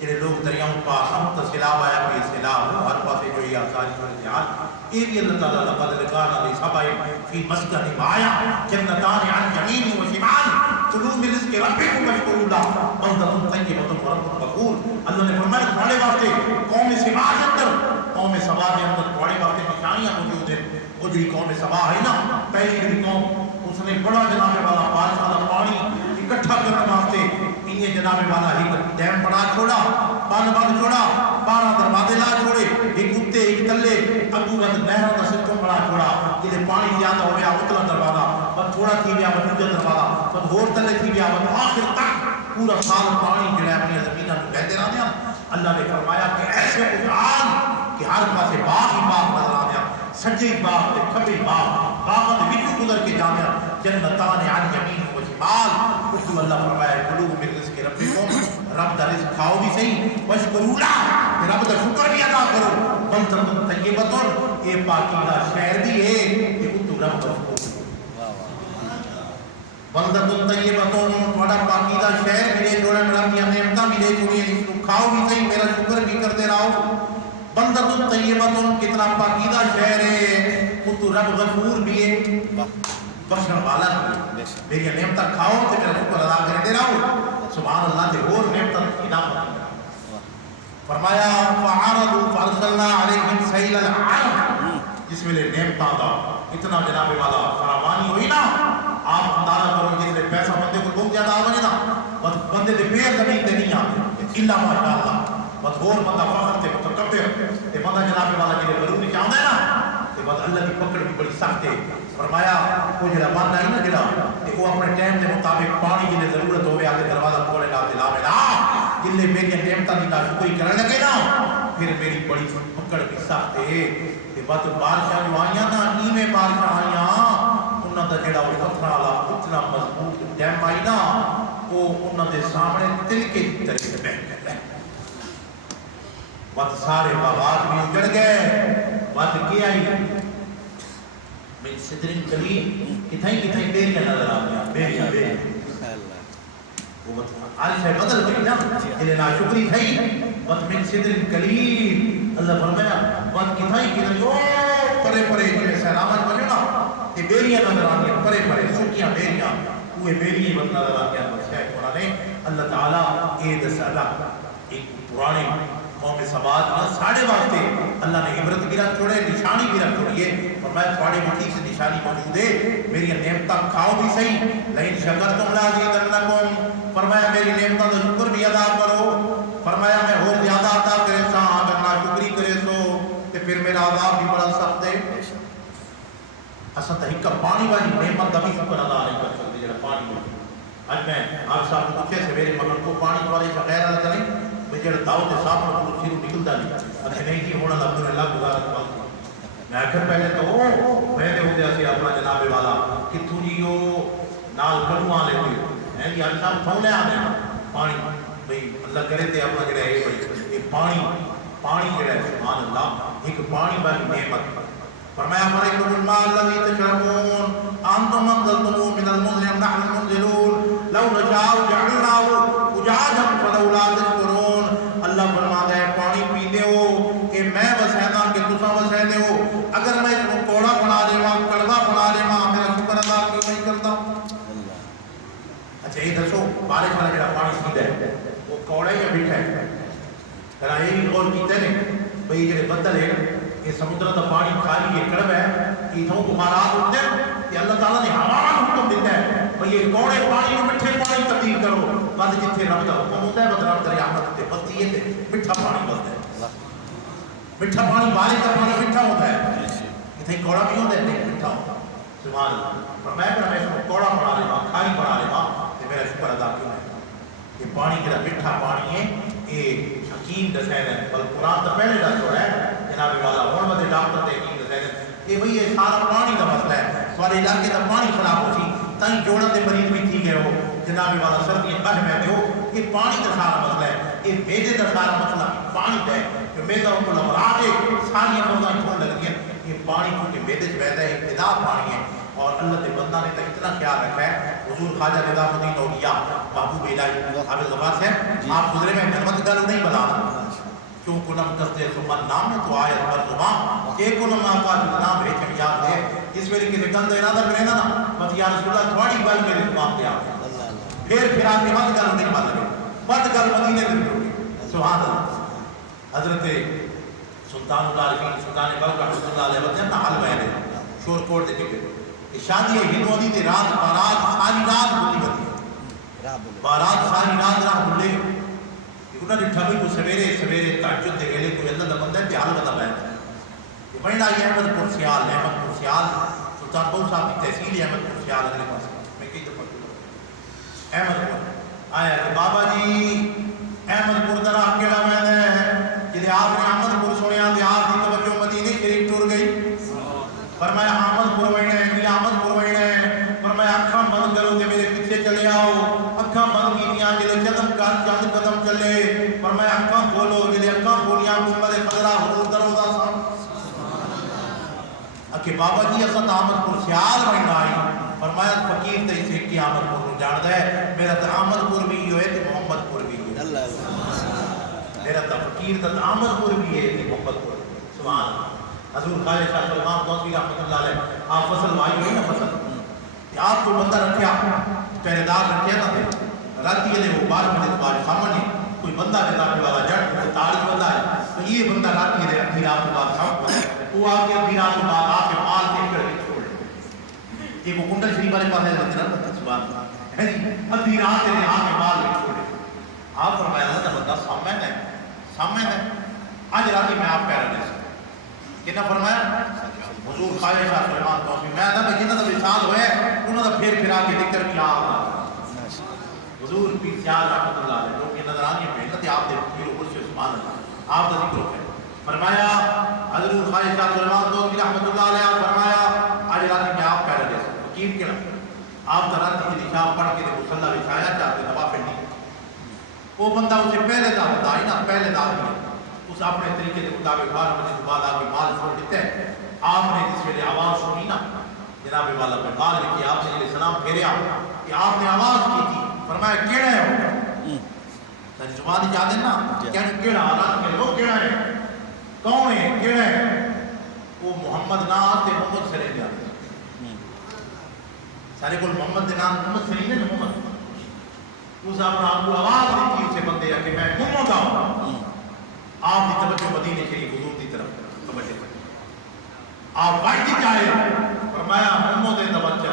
جڑے لوگ دریاؤں پاس ہم تو سیلاب آیا کوئی سیلاب ہو ہر پاسے کوئی آسانی صورتحال یہ بھی اللہ تعالیٰ لقد لکانا لسبع فی مسکن آیا جنتان عن یمین و شمال کلوا من رزق ربکم واشکروا لہ بلدۃ طیبۃ ورب غفور اللہ نے فرمایا تمہارے واسطے قوم سبا کے اندر قوم سبا کے اندر تمہارے واسطے نشانیاں موجود ہیں وہ جڑی قوم سبا ہے نا پہلی جڑی قوم اس نے بڑا جناب والا بارش والا پانی اکٹھا کرنے واسطے انہیں جناب والا ہی ڈیم بنا چھوڑا بند چھوڑا 12 دروازے لا چھوڑے ایک کتے ایک تلے اگو بند نہر کا سسٹم بنا چھوڑا جلے پانی زیادہ ہو گیا اتلا دروازہ بس تھوڑا تھی گیا بس دوجا دروازہ بس ہور تلے تھی گیا بس آخر تک پورا سال پانی جڑا اپنی زمیناں نوں بہتے رہندے ہیں اللہ نے فرمایا کہ ایسے اجال کہ ہر پاسے باغ ہی باغ نظر آیا، سجے باغ تے کھبے باغ، باغاں دے وچوں گزر کے جانا، جنتان عن یمین و شمال۔ اس کو اللہ فرمایا کلو من رزق ربکم، رب دا رزق کھاؤ بھی صحیح، واشکروا لہ، رب دا شکر بھی ادا کرو، بلدۃ طیبۃ، اے پاکیزہ شہر بھی ہے کہ اتو رب غفور، بلدۃ طیبۃ، تھوڑا پاکیزہ شہر ملے، جوڑے رب دی نعمتاں ملے، جوڑی اس کو کھاؤ بھی صحیح، میرا شکر بھی کرتے رہو۔ بلدۃ طیبۃ، کتنا پاکیزہ شہر ہے، اتو رب غفور بھی ہے، بخشن والا بھی، میری نعمتاں کھاؤ تے میرا شکر ادا کرتے رہو، سبحان اللہ تے اور نعمتاں کی نعمت۔ فرمایا فعرضوا فارسلنا علیہم سیل العرم، جس ویلے نعمتاں دا اتنا جناب والا فراوانی ہوئی نا، آپ اندازہ کرو جس ویلے پیسہ بندے کو بہت زیادہ آ وجے نا، بندے دے پیر زمین تے نہیں آتے الا ماشاء اللہ، بس اور بندہ فخر تے متکبر تے بندہ جناب والا جے غرور چاہندا ہے نا تے بس اللہ کی پکڑ بھی بڑی سخت ہے۔ فرمایا وہ جڑا بندہ ہے نا جڑا تے وہ اپنے ٹائم دے مطابق پانی جے ضرورت ہوے آ کے دروازہ کھولے لا تے لاوے نا، جلے میری نعمتاں دی ناشکری کرن لگے نا پھر میری بڑی پکڑ بھی سخت ہے۔ تے بس بارشاں جو آئیاں نا، ایویں بارشاں آئیاں، انہاں دا جڑا پتھراں والا اتنا مضبوط ڈیم آئی نا، وہ انہاں دے سامنے تلکے دی طرح بہہ گئے، وقت سارے باغات بھی اجڑ گئے، وقت کیا آئی من صدر کلیم، کتھائیں کتھائیں بیریاں نظر آگیا، بیریاں وہ عالش ہے بدل گئی نا، انہیں ناشکری تھئی، وقت من صدر کلیم، اللہ فرمایا وقت کتھائیں کتھائیں او پرے پرے جنہیں سلامت بنو نا، یہ بیریاں نظر آگیا، پرے پرے سکیاں بیریاں، وہ بیریاں نظر آگیا، بس ہے قرآن اللہ تعالیٰ اے دسالہ ایک پرانے قوم سماج میں ساڑھے واسطے اللہ نے عبرت بھی رکھ چھوڑے، نشانی بھی رکھ چھوڑیے، فرمایا تھوڑے مٹھی سے نشانی موجود ہے، میری نعمتاں کھاؤ بھی صحیح، لئن شکرتم لازیدنکم، فرمایا میری نعمتاں تو شکر بھی ادا کرو، فرمایا میں اور زیادہ عطا کرے سا، اگر ناشکری کرے سو کہ پھر میرا عذاب بھی بڑا سخت ہے۔ اساں تحقیق پانی والی نعمت دا بھی شکر ادا نہیں کر سکتے، جڑا پانی ہے۔ آج میں آپ صاحب کو پوچھے سویرے مگر کو پانی والے غیر اللہ چلیں، میں جڑا دعوت صاحب کو پوچھی رو نکلتا نہیں، اچھا نہیں جی ہونا الحمدللہ گزارت بات، میں آخر پہلے تو میں نے ہوتے اسی اپنا جناب والا کتھو جی وہ نال کڑو آنے ہوئے ہیں جی آج صاحب تھوڑے آنے پانی بھئی اللہ کرے تے اپنا جڑا ہے بھئی پانی جڑا ہے سبحان اللہ ایک پانی والی نعمت۔ فرمایا فریکم الماء الذی تشربون انتم انزلتموه من المزن ام نحن المنزلون لو نشاء جعلناه اجاجا فلولا تشکرون۔ اللہ فرماتا ہے پانی پیندے ہو کہ میں وسینا کہ تساں وسیندے ہو، اگر میں اس کو کوڑا بنا دیواں کڑوا بنا دیواں میرا شکر ادا کیوں نہیں کرتا؟ اچھا یہ دسو بارش والا جڑا پانی سیدھا ہے وہ کوڑا یا میٹھا ہے؟ ذرا یہ بھی غور کیتے نے بھئی جڑے بدل ہے یہ سمندر کا پانی کھالی یہ کڑوا ہے، اتوں بخارات ہوتے ہیں کہ اللہ تعالیٰ نے ہمارا حکم دیتا ہے بھئی یہ کوڑے پانی کو میٹھے پانی تبدیل کرو، بس جتھے رب کا حکم ہوتا ہے بس رب کی رحمت تے بستی ہے تے میٹھا پانی بنتا ہے، میٹھا پانی بارش کا پانی میٹھا ہوتا ہے، اتنے کوڑا بھی ہوتا ہے نہیں میٹھا ہوتا ہے۔ سبحان اللہ، پر میں اس کو کوڑا بنا لے گا کھائی بنا لے گا تو میرا شکر ادا کیوں ہے؟ یہ پانی جڑا میٹھا پانی ہے یہ حکیم دسائے ہے، بل قرآن تو پہلے دس ہو ہے جناب والا ہون بدے ڈاکٹر دے حکیم دسائے ہے کہ بھئی یہ سارا پانی کا مسئلہ ہے، سارے علاقے کا پانی خراب ہو سی تائیں جوڑا دے مریض بھی تھی گئے ہو جناب والا سردیاں بہ میں دے ہو، یہ پانی کا سارا مسئلہ ہے، یہ میدے کا سارا مسئلہ پانی کا ہے کہ میدہ کو لبرا کے ساری موضاں چھوڑ لگ گیا، یہ پانی کیونکہ میدے سے بہتا ہے ابتدا پانی ہے، اور اللہ کے بندہ نے اتنا خیال رکھا ہے۔ حضور خواجہ نظام الدین اولیاء محبوب الہی حافظ غفار صاحب آپ گزرے میں خدمت گل نہیں بتانا کیوں کنم قصدے سمن نام ہے تو آیت پر زبان کہ کنم آقا نام ہے کہ یاد ہے اس ویلے کسی گل کا ارادہ کرے نا مت یا رسول اللہ تھوڑی گل میرے زبان پہ آ پھر پھر آپ کے مت گل نہیں بات لگے مت گل مدینے میں ہوگی۔ سبحان اللہ۔ حضرت سلطان العارفین سلطان بلخ رحمۃ اللہ علیہ وسلم نہ حل بیان ہے شور کوٹ دے کے شادی ہے ہندوانی تے رات بارات ساری رات بھلی بتی بارات ساری رات راہ بھلے انہوں نے ٹھبی کو سویرے سویرے تہجد دے ویلے کوئی اللہ دا بندہ ہے حال بتا بیان ہے بڑا احمد پرسیال سلطان بہو صاحب کی تحصیل احمد پرسیال اگلے پاس میں کئی دفعہ احمد پور آیا کہ بابا جی احمد پور درا اکیلا میں بابا جی اصل آمد پور سیال بن آئی فرمایا فقیر تے اسے کی آمد پور جاندہ ہے میرا تو آمد پور بھی ہوئے تے محمد پور بھی ہوئے میرا تو فقیر تے آمد پور بھی ہے تے محمد پور سبحان اللہ حضور خواجہ شاہ سلمان توفی رحمۃ اللہ علیہ آپ فصل وائی ہوئی نا فصل آپ کو بندہ رکھیا پہلے دار رکھیا نا پھر راتی کے وہ 12 بجے بعد سامنے کوئی بندہ کے دار والا جٹ تاج بندہ ہے تو یہ بندہ راتی کے اندھی رات کے بعد سامنے وہ آ کے اندھی رات کے بعد آ کے مال کے کر کے چھوڑ دے یہ وہ کنڈل شریف والے پاس ہے بندہ سبحان اللہ ہے جی اندھی رات کے آ کے مال کے چھوڑ دے آپ فرمایا تھا بندہ سامنے ہے آج راتی میں آپ کہہ رہے ہیں کتنا فرمایا حضور خواجہ شاہ سلمان توفی میں تھا کہ جنہاں دا وصال ہوئے انہوں دا پھر پھرا کے ذکر کیا حضور پیر سیال رحمۃ اللہ علیہ جو کہ نظرانی محنت آپ دے پیر اوپر سے سبحان اللہ آپ دا ذکر ہوئے فرمایا حضور خواجہ شاہ سلمان توفی رحمۃ اللہ علیہ فرمایا آج راتی میں آپ کہہ رہے ہیں فقیر کے لئے آپ دا راتی کی نشاہ پڑھ کے مصلح بچھایا چاہتے نوافل نہیں وہ بندہ اسے پہلے دا بتا ہی نا پہلے دا ہی اس اپنے طریقے کے مطابق 12 بجے کے بعد آ کے مال چھوڑ دیتے ہیں آپ نے جس ویلے آواز سنی نا جناب والا پہ مال لکھی آپ نے علیہ السلام پھیریا کہ آپ نے آواز کی تھی فرمایا کیڑا ہے وہ ساری زبان جا دیں نا کہنے کیڑا حالات کے لوگ کیڑا ہے کون ہے کیڑا ہے وہ محمد نا آتے محمد سے رہ جاتے سارے کو محمد نام محمد سے نہیں محمد اس آپ کو آواز دی تھی اسے بندے کہ میں محمد آؤں آپ کی توجہ مدینہ شریف حضور کی طرف توجہ آپ واجی چاہے فرمایا محمد توجہ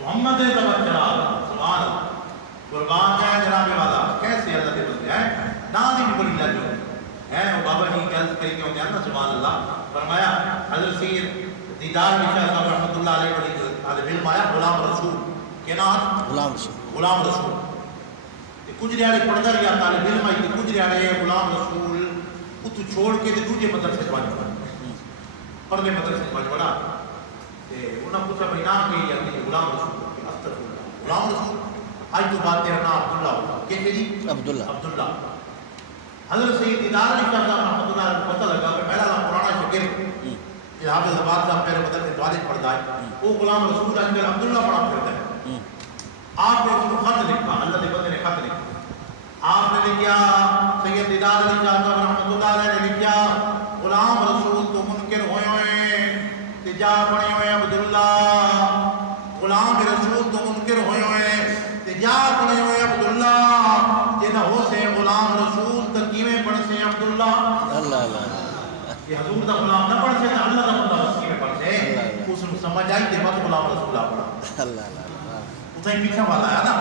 محمد توجہ سبحان اللہ قربان جائے جناب والا کیسے اللہ کے بندے ہیں نا دی بھی بڑی لجو ہے وہ بابا جی غلط کہیں ہوتے ہیں نا سبحان اللہ فرمایا حضرت سید دیدار شاہ صاحب رحمۃ اللہ علیہ بڑی طالب علم آیا غلام رسول کے نام غلام رسول کچھ ریاڑے پڑھتا رہا طالب علم آئی کچھ ریاڑے غلام رسول اتو چھوڑ کے دوجے مدرسے بچ پڑا پرلے مدرسے بچ پڑا انہوں پوچھا بھائی نام کہی جاتی ہے غلام رسول استغفر غلام رسول آج تو بات تیرا نام عبداللہ ہوگا کیسے جی عبداللہ حضرت سید دیدار علی شاہ صاحب رحمۃ اللہ علیہ پتہ لگا کہ میرا پرانا شاگرد کہ حافظ آباد صاحب پہلے مدرسے والد پڑھتا ہے وہ غلام رسول آج کل عبداللہ پڑھا پھرتا ہے آپ نے اس کو خط لکھا اللہ کے بندے نے خط لکھا آپ نے لکھا سید دیدار علی شاہ صاحب رحمۃ اللہ علیہ نے لکھا غلام رسول تو منکر ہوئے تجا بنے ہوئے عبداللہ غلام رسول تو منکر ہوئے تجا بنے ہوئے عبداللہ جنہ ہو سے غلام رسول تقیمیں پڑھ سے عبداللہ اللہ یہ حضور دا غلام نہ پڑھ سے اللہ دا بندہ تقیمیں پڑھ سے اس نے سمجھ آئی کہ بات غلام رسول پڑھا اللہ اتنا ہی پیچھا والا ہے نا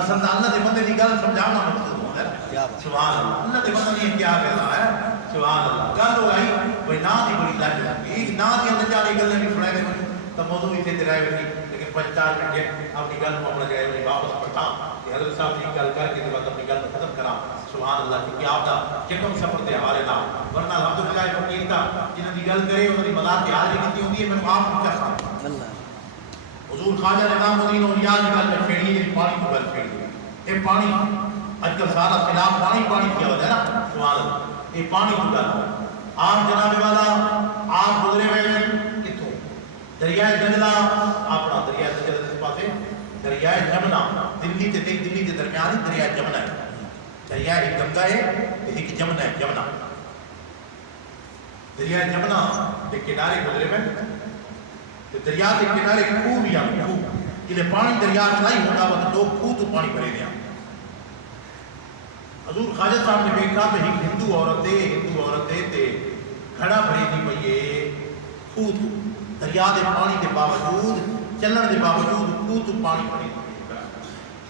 اصل اللہ دے بندے کی گل سمجھانا مقصود ہوتا ہے سبحان اللہ دے بندے نے کیا کہنا ہے سبحان اللہ گل ہو گئی بھائی نا دی بڑی لج ایک نا دی اندر جانے گلیں بھی سنائے دے تو موضوع ہی تھے رہے ہوئی لیکن 5-4 منٹ اپنی گل کو اپنا جائے واپس پڑھتا کہ حضرت صاحب نے گل کر کے بعد اپنی گل کو ختم کرا سبحان اللہ کیونکہ آپ دا چکم سفر دے حوالے نہ ورنہ الحمدللہ فقیر کا جنہوں کی گل کرے انہوں نے مدار کی حاضری کیتی ہوتی ہے میں معاف نہیں کر سکتا اللہ حضور خواجہ نظام الدین اولیاء کی گل میں پھیڑی ہے پانی کو گل پھیڑی ہے یہ پانی اج کل سارا خلاف پانی کیا ہوتا ہے نا سوال یہ پانی کو گل آپ جناب والا آپ گزرے ہوئے کتوں دریائے جمنا اپنا دریائے جمنا اس پاسے دریائے جمنا دلی کے درمیان دریائے جمنا ہے دریائے ایک گنگا ہے ایک جمنا ہے جمنا دریائے جمنا کے کنارے گزرے ہوئے دریا کے کنارے خوہ بھی آگے خوہ جنہیں پانی دریا نہیں ہوتا وہ دو خوہ تو پانی بھرے دیا حضور خواجہ صاحب نے دیکھا تو ایک ہندو عورتیں تے گھڑا بھری دی پئیے خوہ تو دریا دے پانی دے باوجود چلن دے باوجود خوہ تو پانی بھری دی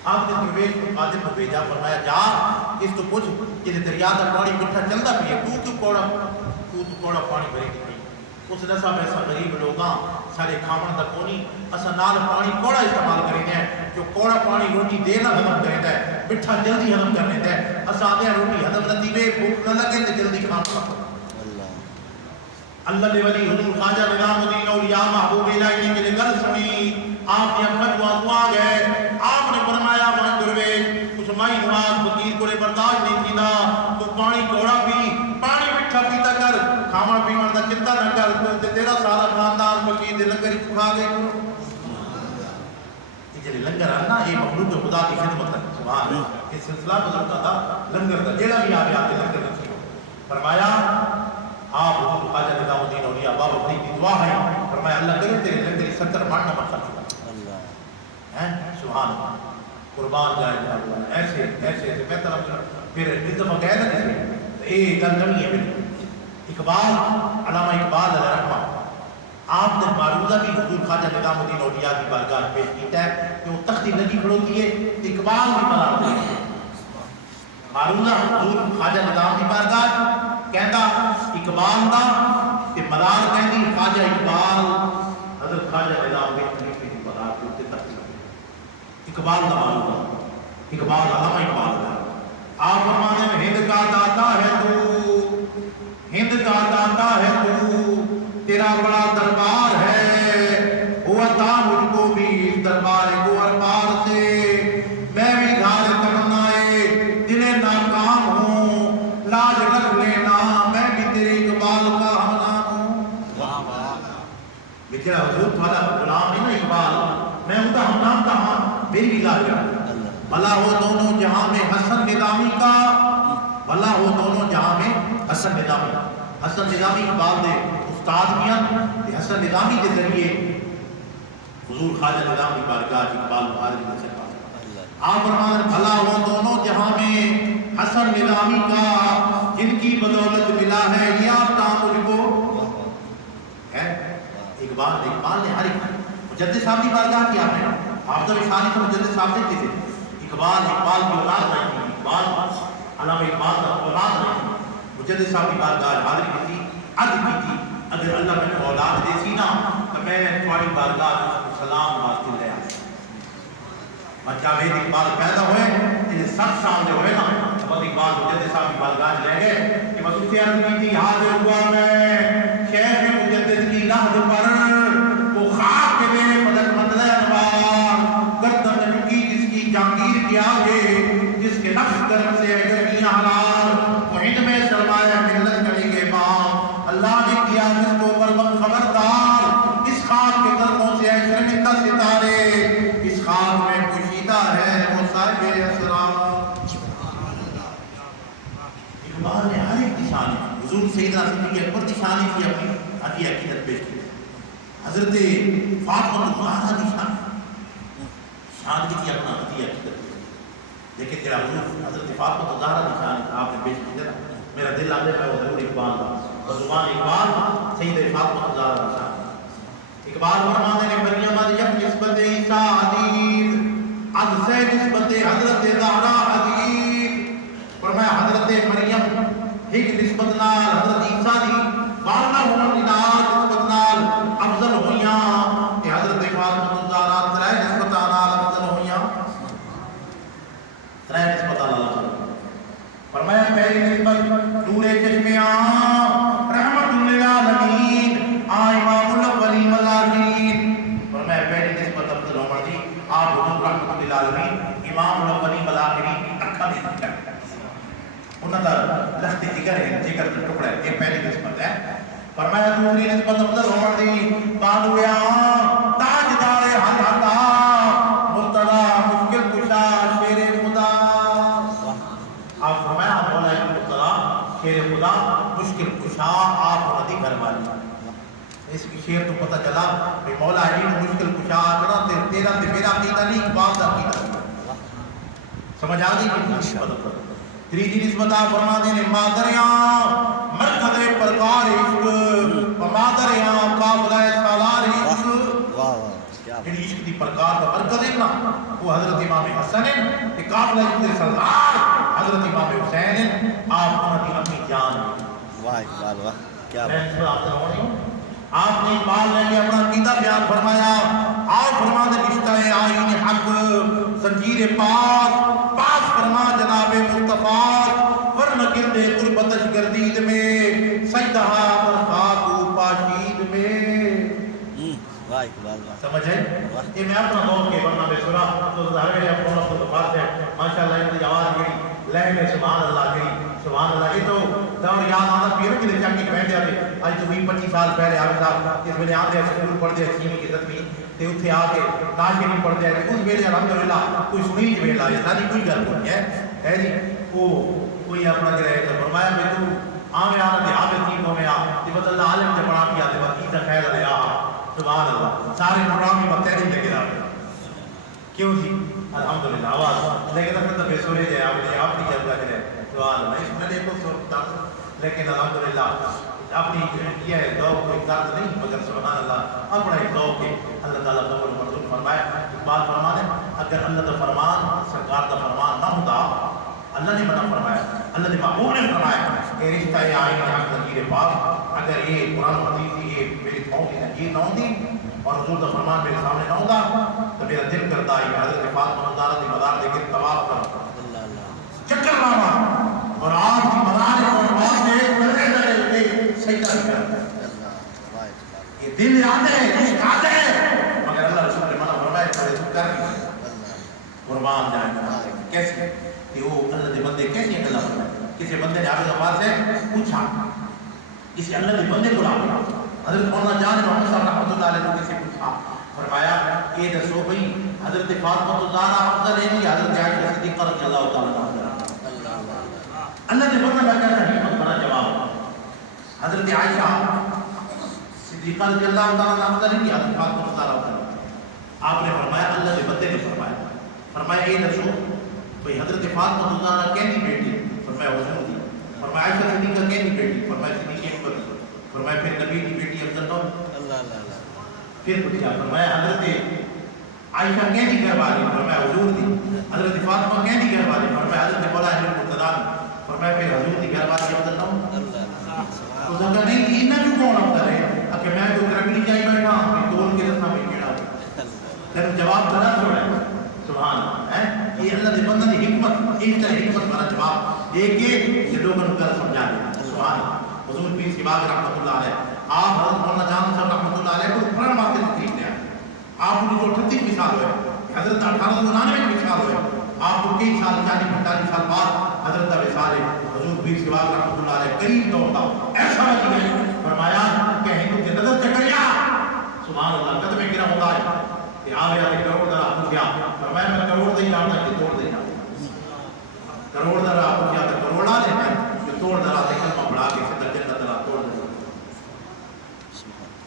آپ نے درویش کو قادم کو بھیجا فرمایا جا اس تو پوچھ جنہیں دریا دا پانی مٹھا چلتا بھی ہے تو کیوں کوڑا پانی بھری دی اس نے صاحب ایسا غریب لوگاں سارے کھامن دا کونی اسا نال پانی کوڑا استعمال کریں ہیں جو کوڑا پانی روٹی دینا ہضم کریں ہے مٹھا جلدی ہضم کریں ہے اسا آدھے روٹی ہضم نہ دیوے بھوک نہ لگے تے جلدی کھانا اللہ دے ولی حضور خواجہ نظام الدین اولیاء محبوب الہی کے گل سنی آپ نے احمد واسوا گئے آپ نے فرمایا من درویش اس مائی نواز فقیر کو برداشت نہیں کیتا تو پانی کوڑا پی پانی مٹھا پیتا کر کھانا پیوان دا چنتا نہ کر تے تیرا لنگر آنا یہ مخلوق خدا کی خدمت ہے. سبحان اللہ. یہ سلسلہ گزرتا تھا لنگر کا، جیڑا بھی آگے آتے لنگر نصیب ہو. فرمایا آپ حضور خواجہ نظام الدین اولیاء بابا فرید کی دعا ہے. فرمایا اللہ کرے تیرے لنگری 70 ماننا مت خرچ اللہ. سبحان اللہ. قربان جائے اللہ. ایسے ایسے ایسے میں طرف پھر اس دفعہ کہہ رہے تھے یہ گل نہیں ہے. اقبال علامہ اقبال علیہ رحمہ آپ نے معروضہ بھی حضور خواجہ نظام الدین اولیاء کی بارگاہ پیش کیتا ہے کہ وہ تختی لگی کھڑوتی ہے. اقبال بھی ملالتے ہیں معروضہ حضور خواجہ نظام کی بارگاہ کہندا اقبال دا تے ملال کہندی خواجہ اقبال حضرت خواجہ نظام الدین کی بارگاہ کے اوپر تختی لگی. اقبال دا معروضہ اقبال علامہ اقبال دا آپ فرماتے ہیں ہند کا داتا ہے تو، ہند کا داتا ہے تو، تیرا بڑا دربار ہے. ہوا تھا مجھ کو بھی اس دربار کو اربار سے، میں بھی گھار تمنائے دلے ناکام ہوں. لاج رکھ لینا میں بھی تیرے اقبال کا ہمنام ہوں. بیچارہ حضور تھوڑا غلام ہے نا اقبال، میں ان کا ہمنام کہاں، میری بھی لاج رکھ. بھلا ہو دونوں جہاں میں حسن نظامی کا، بھلا ہو دونوں جہاں میں حسن نظامی. حسن نظامی اقبال دے استاد میاں حسن نظامی کے ذریعے حضور خواجہ نظام کی بارگاہ اقبال مہاجر میں سے آپ فرماتے ہیں بھلا ہو دونوں جہاں میں حسن نظامی کا، جن کی بدولت ملا ہے یہ آپ مجھ کو ہے. اقبال نے ہر ایک مجدد صاحب کی بارگاہ کیا ہے. آپ تو اشانی تو مجدد صاحب دیتے تھے. اقبال کی اولاد نہیں تھی. اقبال علامہ اقبال کا اولاد نہیں تھی. مجدد صاحب کی بارگاہ حاضر کی تھی، عد کی تھی. اگر اللہ میں اولاد دے سی نا تو میں تھوڑی بارگاہ سلام واسطے لے آیا. بچہ بھید اقبال پیدا ہوئے یہ 7 سال جو ہوئے نا بس اقبال مجدد صاحب کی بارگاہ لے گئے کہ بس اسے عرض کی تھی حاضر ہوا میں شیخ مجدد کی لحظ پر، وہ خاک کے میرے مدد مندلہ انوار، گردن رکی جس کی جہانگیر کی آگے، جس کے نقش کرم سے گرمیاں حلال، محیط میں سرمایہ ملت کریں گے ماں. اللہ نے کیا جس کو پر وقت خبردار، اس خاک کے قدموں سے ہے شرمندہ کا ستارے، اس خاک میں پوشیدہ ہے وہ صاحب اسرار. اقبال نے ہر ایک نشانی حضور سیدنا صدیق اکبر نشانی کی اپنی عطیہ عقیدت پیش کی. حضرت فاطمہ الزہرا نشان شان کی اپنا عطیہ عقیدت. لیکن تیرا حضور حضرت فاطمہ الزہرا نشان آپ نے پیش کی تھا. میرا دل آتے ہے وہ ضرور اقبال کا زبان اقبال سید فاطمہ الزہرا نشان. اقبال فرماتے ہیں مریم یک نسبت عیسیٰ حدیث، از سے نسبت حضرت زہرا حدیث. فرمایا حضرت مریم ایک نسبت نال حضرت عیسیٰ دی والدہ ہونے نال نسبت نال افضل ہویاں کہ حضرت فاطمہ الزہرا ترے نسبت نال افضل ہویاں. ترے نسبت نال افضل. فرمایا پہلی نسبت نور چشمیاں رحمت للعالمین امام الاولین والآخرین. فرمایا پہلی نسبت افضل عمر دی آپ حضور رحمت للعالمین امام الاولین والآخرین اکھا دی نکل انہوں کا لخت جگر ہے، جگر کا ٹکڑا ہے. یہ پہلی نسبت ہے. فرمایا دوسری نسبت افضل عمر دی بانویا تاجدار حق حقا مرتضی مشکل کشا شیر خدا. آپ فرمایا مولا مرتضی شیر خدا مشکل کشا آپ ہونا دی گھر والی. اس کی شیر تو پتہ چلا کہ مولا علی مشکل کشا کرا تیرا تے میرا عقیدہ نہیں اقبال کا عقیدہ. سمجھ آ گئی کہ نسبت افضل. تیسری نسبت آپ فرماتے ہیں مادریاں مرکز پرکار عشق و مادریاں قافلہ سالار عشق. یعنی عشق دی پرکار کا مرکز ہے نا وہ حضرت امام حسن ہے کہ قافلہ عشق سالار حضرت امام حسین ہے. آپ انہوں کی اپنی جان واہ اقبال واہ کیا آپ نے اقبال نے اپنا عقیدہ بیان فرمایا. آپ فرماتے رشتہ آئین حق زنجیر پاک پاس فرما جناب مصطفیٰ ورنہ گردے قربتش گردید میں سجدہ پر خاک پاشید میں. واہ اقبال واہ سمجھ ہے. یہ میں اپنا دور کے ورنہ میں سنا تو ظاہر ہے اپنا خطبات ہے ماشاءاللہ ان کی آواز گئی لہنے سبحان اللہ گئی سبحان اللہ. یہ تو دور یاد آنا پیرے کہ چاکی بیٹھ جاتے آج تو 20-25 سال پہلے آپ صاحب اس میں آتے ہیں سکول پڑھتے ہیں چینی کی زدمی تے اتنے آ کے تاج نہیں پڑھتے ہیں اس ویلے الحمدللہ کوئی سنی چ ویلا ہے ساری کوئی گل نہیں ہے جی وہ کوئی اپنا کہ فرمایا میں تو آمیں آنا دے آمیں تین کو میں آ تے بس اللہ عالم سے پڑھا کیا تے باقی تا خیر دے آ سبحان اللہ سارے پروگرام ہی وقت نہیں لگے رہا کیوں جی الحمدللہ آواز لیکن اپنے تو بے سورے جائے آپ نہیں جب لگ رہے سبحان اللہ اس میں دیکھو سب لیکن الحمدللہ اپنی یہ ہے ذوق کوئی درد نہیں مگر سبحان اللہ اپنا ایک ذوق ہے اللہ تعالیٰ قبول منظور فرمائے اقبال فرمانے اگر اللہ کا فرمان سرکار کا فرمان نہ ہوتا اللہ نے منع فرمایا اللہ نے محبوب نے فرمایا کہ رشتہ یہ آئین حق تقیر پاک اگر یہ قرآن حدیث یہ میری قوم کی تقیر نہ ہوتی اور حضور کا فرمان میرے سامنے نہ ہوتا تو میرا دل کرتا ہے کہ حضرت فاطمہ مزارہ کی مزار دے کے طواف کر چکر مارا اور آپ کی مزار اور موت دے سجدہ کر یہ دل آتے ہیں عشق آتے ہیں مگر اللہ رسول نے منع فرمایا کہ تو کر قربان جائیں گے کیسے کہ وہ اللہ کے بندے کیسے اللہ فرمائے کسی بندے نے حافظ عباس سے پوچھا کسی اللہ کے بندے کو لاؤ حضرت مولانا جان محمد صاحب رحمۃ اللہ علیہ کو کسی پوچھا فرمایا کہ دسو بھئی حضرت فاطمہ الزہرا افضل ہے یا حضرت عائشہ صدیقہ رضی اللہ تعالی عنہا اللہ کے بندے کا کیا حکمت بڑا جواب حضرت عائشہ صدیقہ رضی اللہ تعالی عنہا افضل ہے یا حضرت فاطمہ الزہرا افضل ہے آپ نے فرمایا اللہ کے بندے نے فرمایا یہ دسو بھئی حضرت فاطمہ الزہرا کہنی بیٹی فرمایا حسن تھی فرمایا عائشہ صدیقہ کہنی بیٹی فرمایا صدیقہ اکبر فرمایا پھر نبی کی بیٹی افضل نہ اللہ پھر پوچھا فرمایا حضرت عائشہ کہنی گھر والی فرمایا حضور تھی حضرت فاطمہ کہنی گھر والی فرمایا حضرت مولا علی مرتضیٰ فرمایا پھر حضور کی گھر والی افضل نہ اس نے کہا نہیں یہ نہ کیوں کون افضل ہے کہ میں تو رکھنی چاہیے بیٹھا کہ تول کے رسنا میں کیڑا پھر جواب کرا چھوڑا سبحان اللہ یہ اللہ کے بندہ کی حکمت اس طرح حکمت والا جواب دے کے یہ لوگوں کو کر سمجھا دے سبحان اللہ حضور پیر سباغ رحمۃ اللہ علیہ آپ حضرت مولانا جان صاحب رحمۃ اللہ علیہ کو قرآن واسطے تقریب دیا آپ ان کو 38 مثال ہوئے حضرت 1899 میں مثال ہوئے آپ کو کئی سال 40-45 سال بعد حضرت وصال حضور پیر سباغ رحمۃ اللہ علیہ قریب دور تھا ایسا وجہ ہے فرمایا کہ ہندو کے نظر چکریا سبحان اللہ قدم گرا ہوتا ہے کہ آ گیا کہ کروڑ ذرا پوچھ گیا فرمایا میں کروڑ دے جاؤں کہ توڑ دے جاؤں کروڑ ذرا پوچھ گیا تو کروڑ آ لینا کہ توڑ ذرا سے کلمہ پڑھا کے صدر جنت ذرا توڑ دے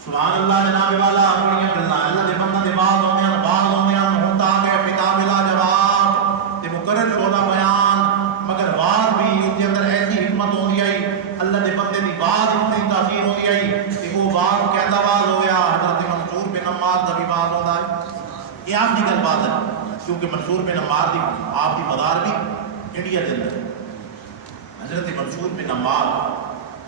سبحان اللہ جناب والا اپنی گلاں اللہ دے بندہ دے باز ہوندے ہیں ہوتا کہ پتا ملا جواب تے مقرر شولا بیان مگر وار بھی اس کے اندر ایسی حکمت ہوندی ہے اللہ دے بندے دی بات اتنی تاثیر ہوندی ہے کہ وہ بات کہتا باز ہو گیا حضرت منصور بن عمار دا بھی باز ہوندا ہے یہ آپ کی گل بات ہے کیونکہ منصور بن عمار دی آپ دی مدار بھی انڈیا دے اندر حضرت منصور بن عمار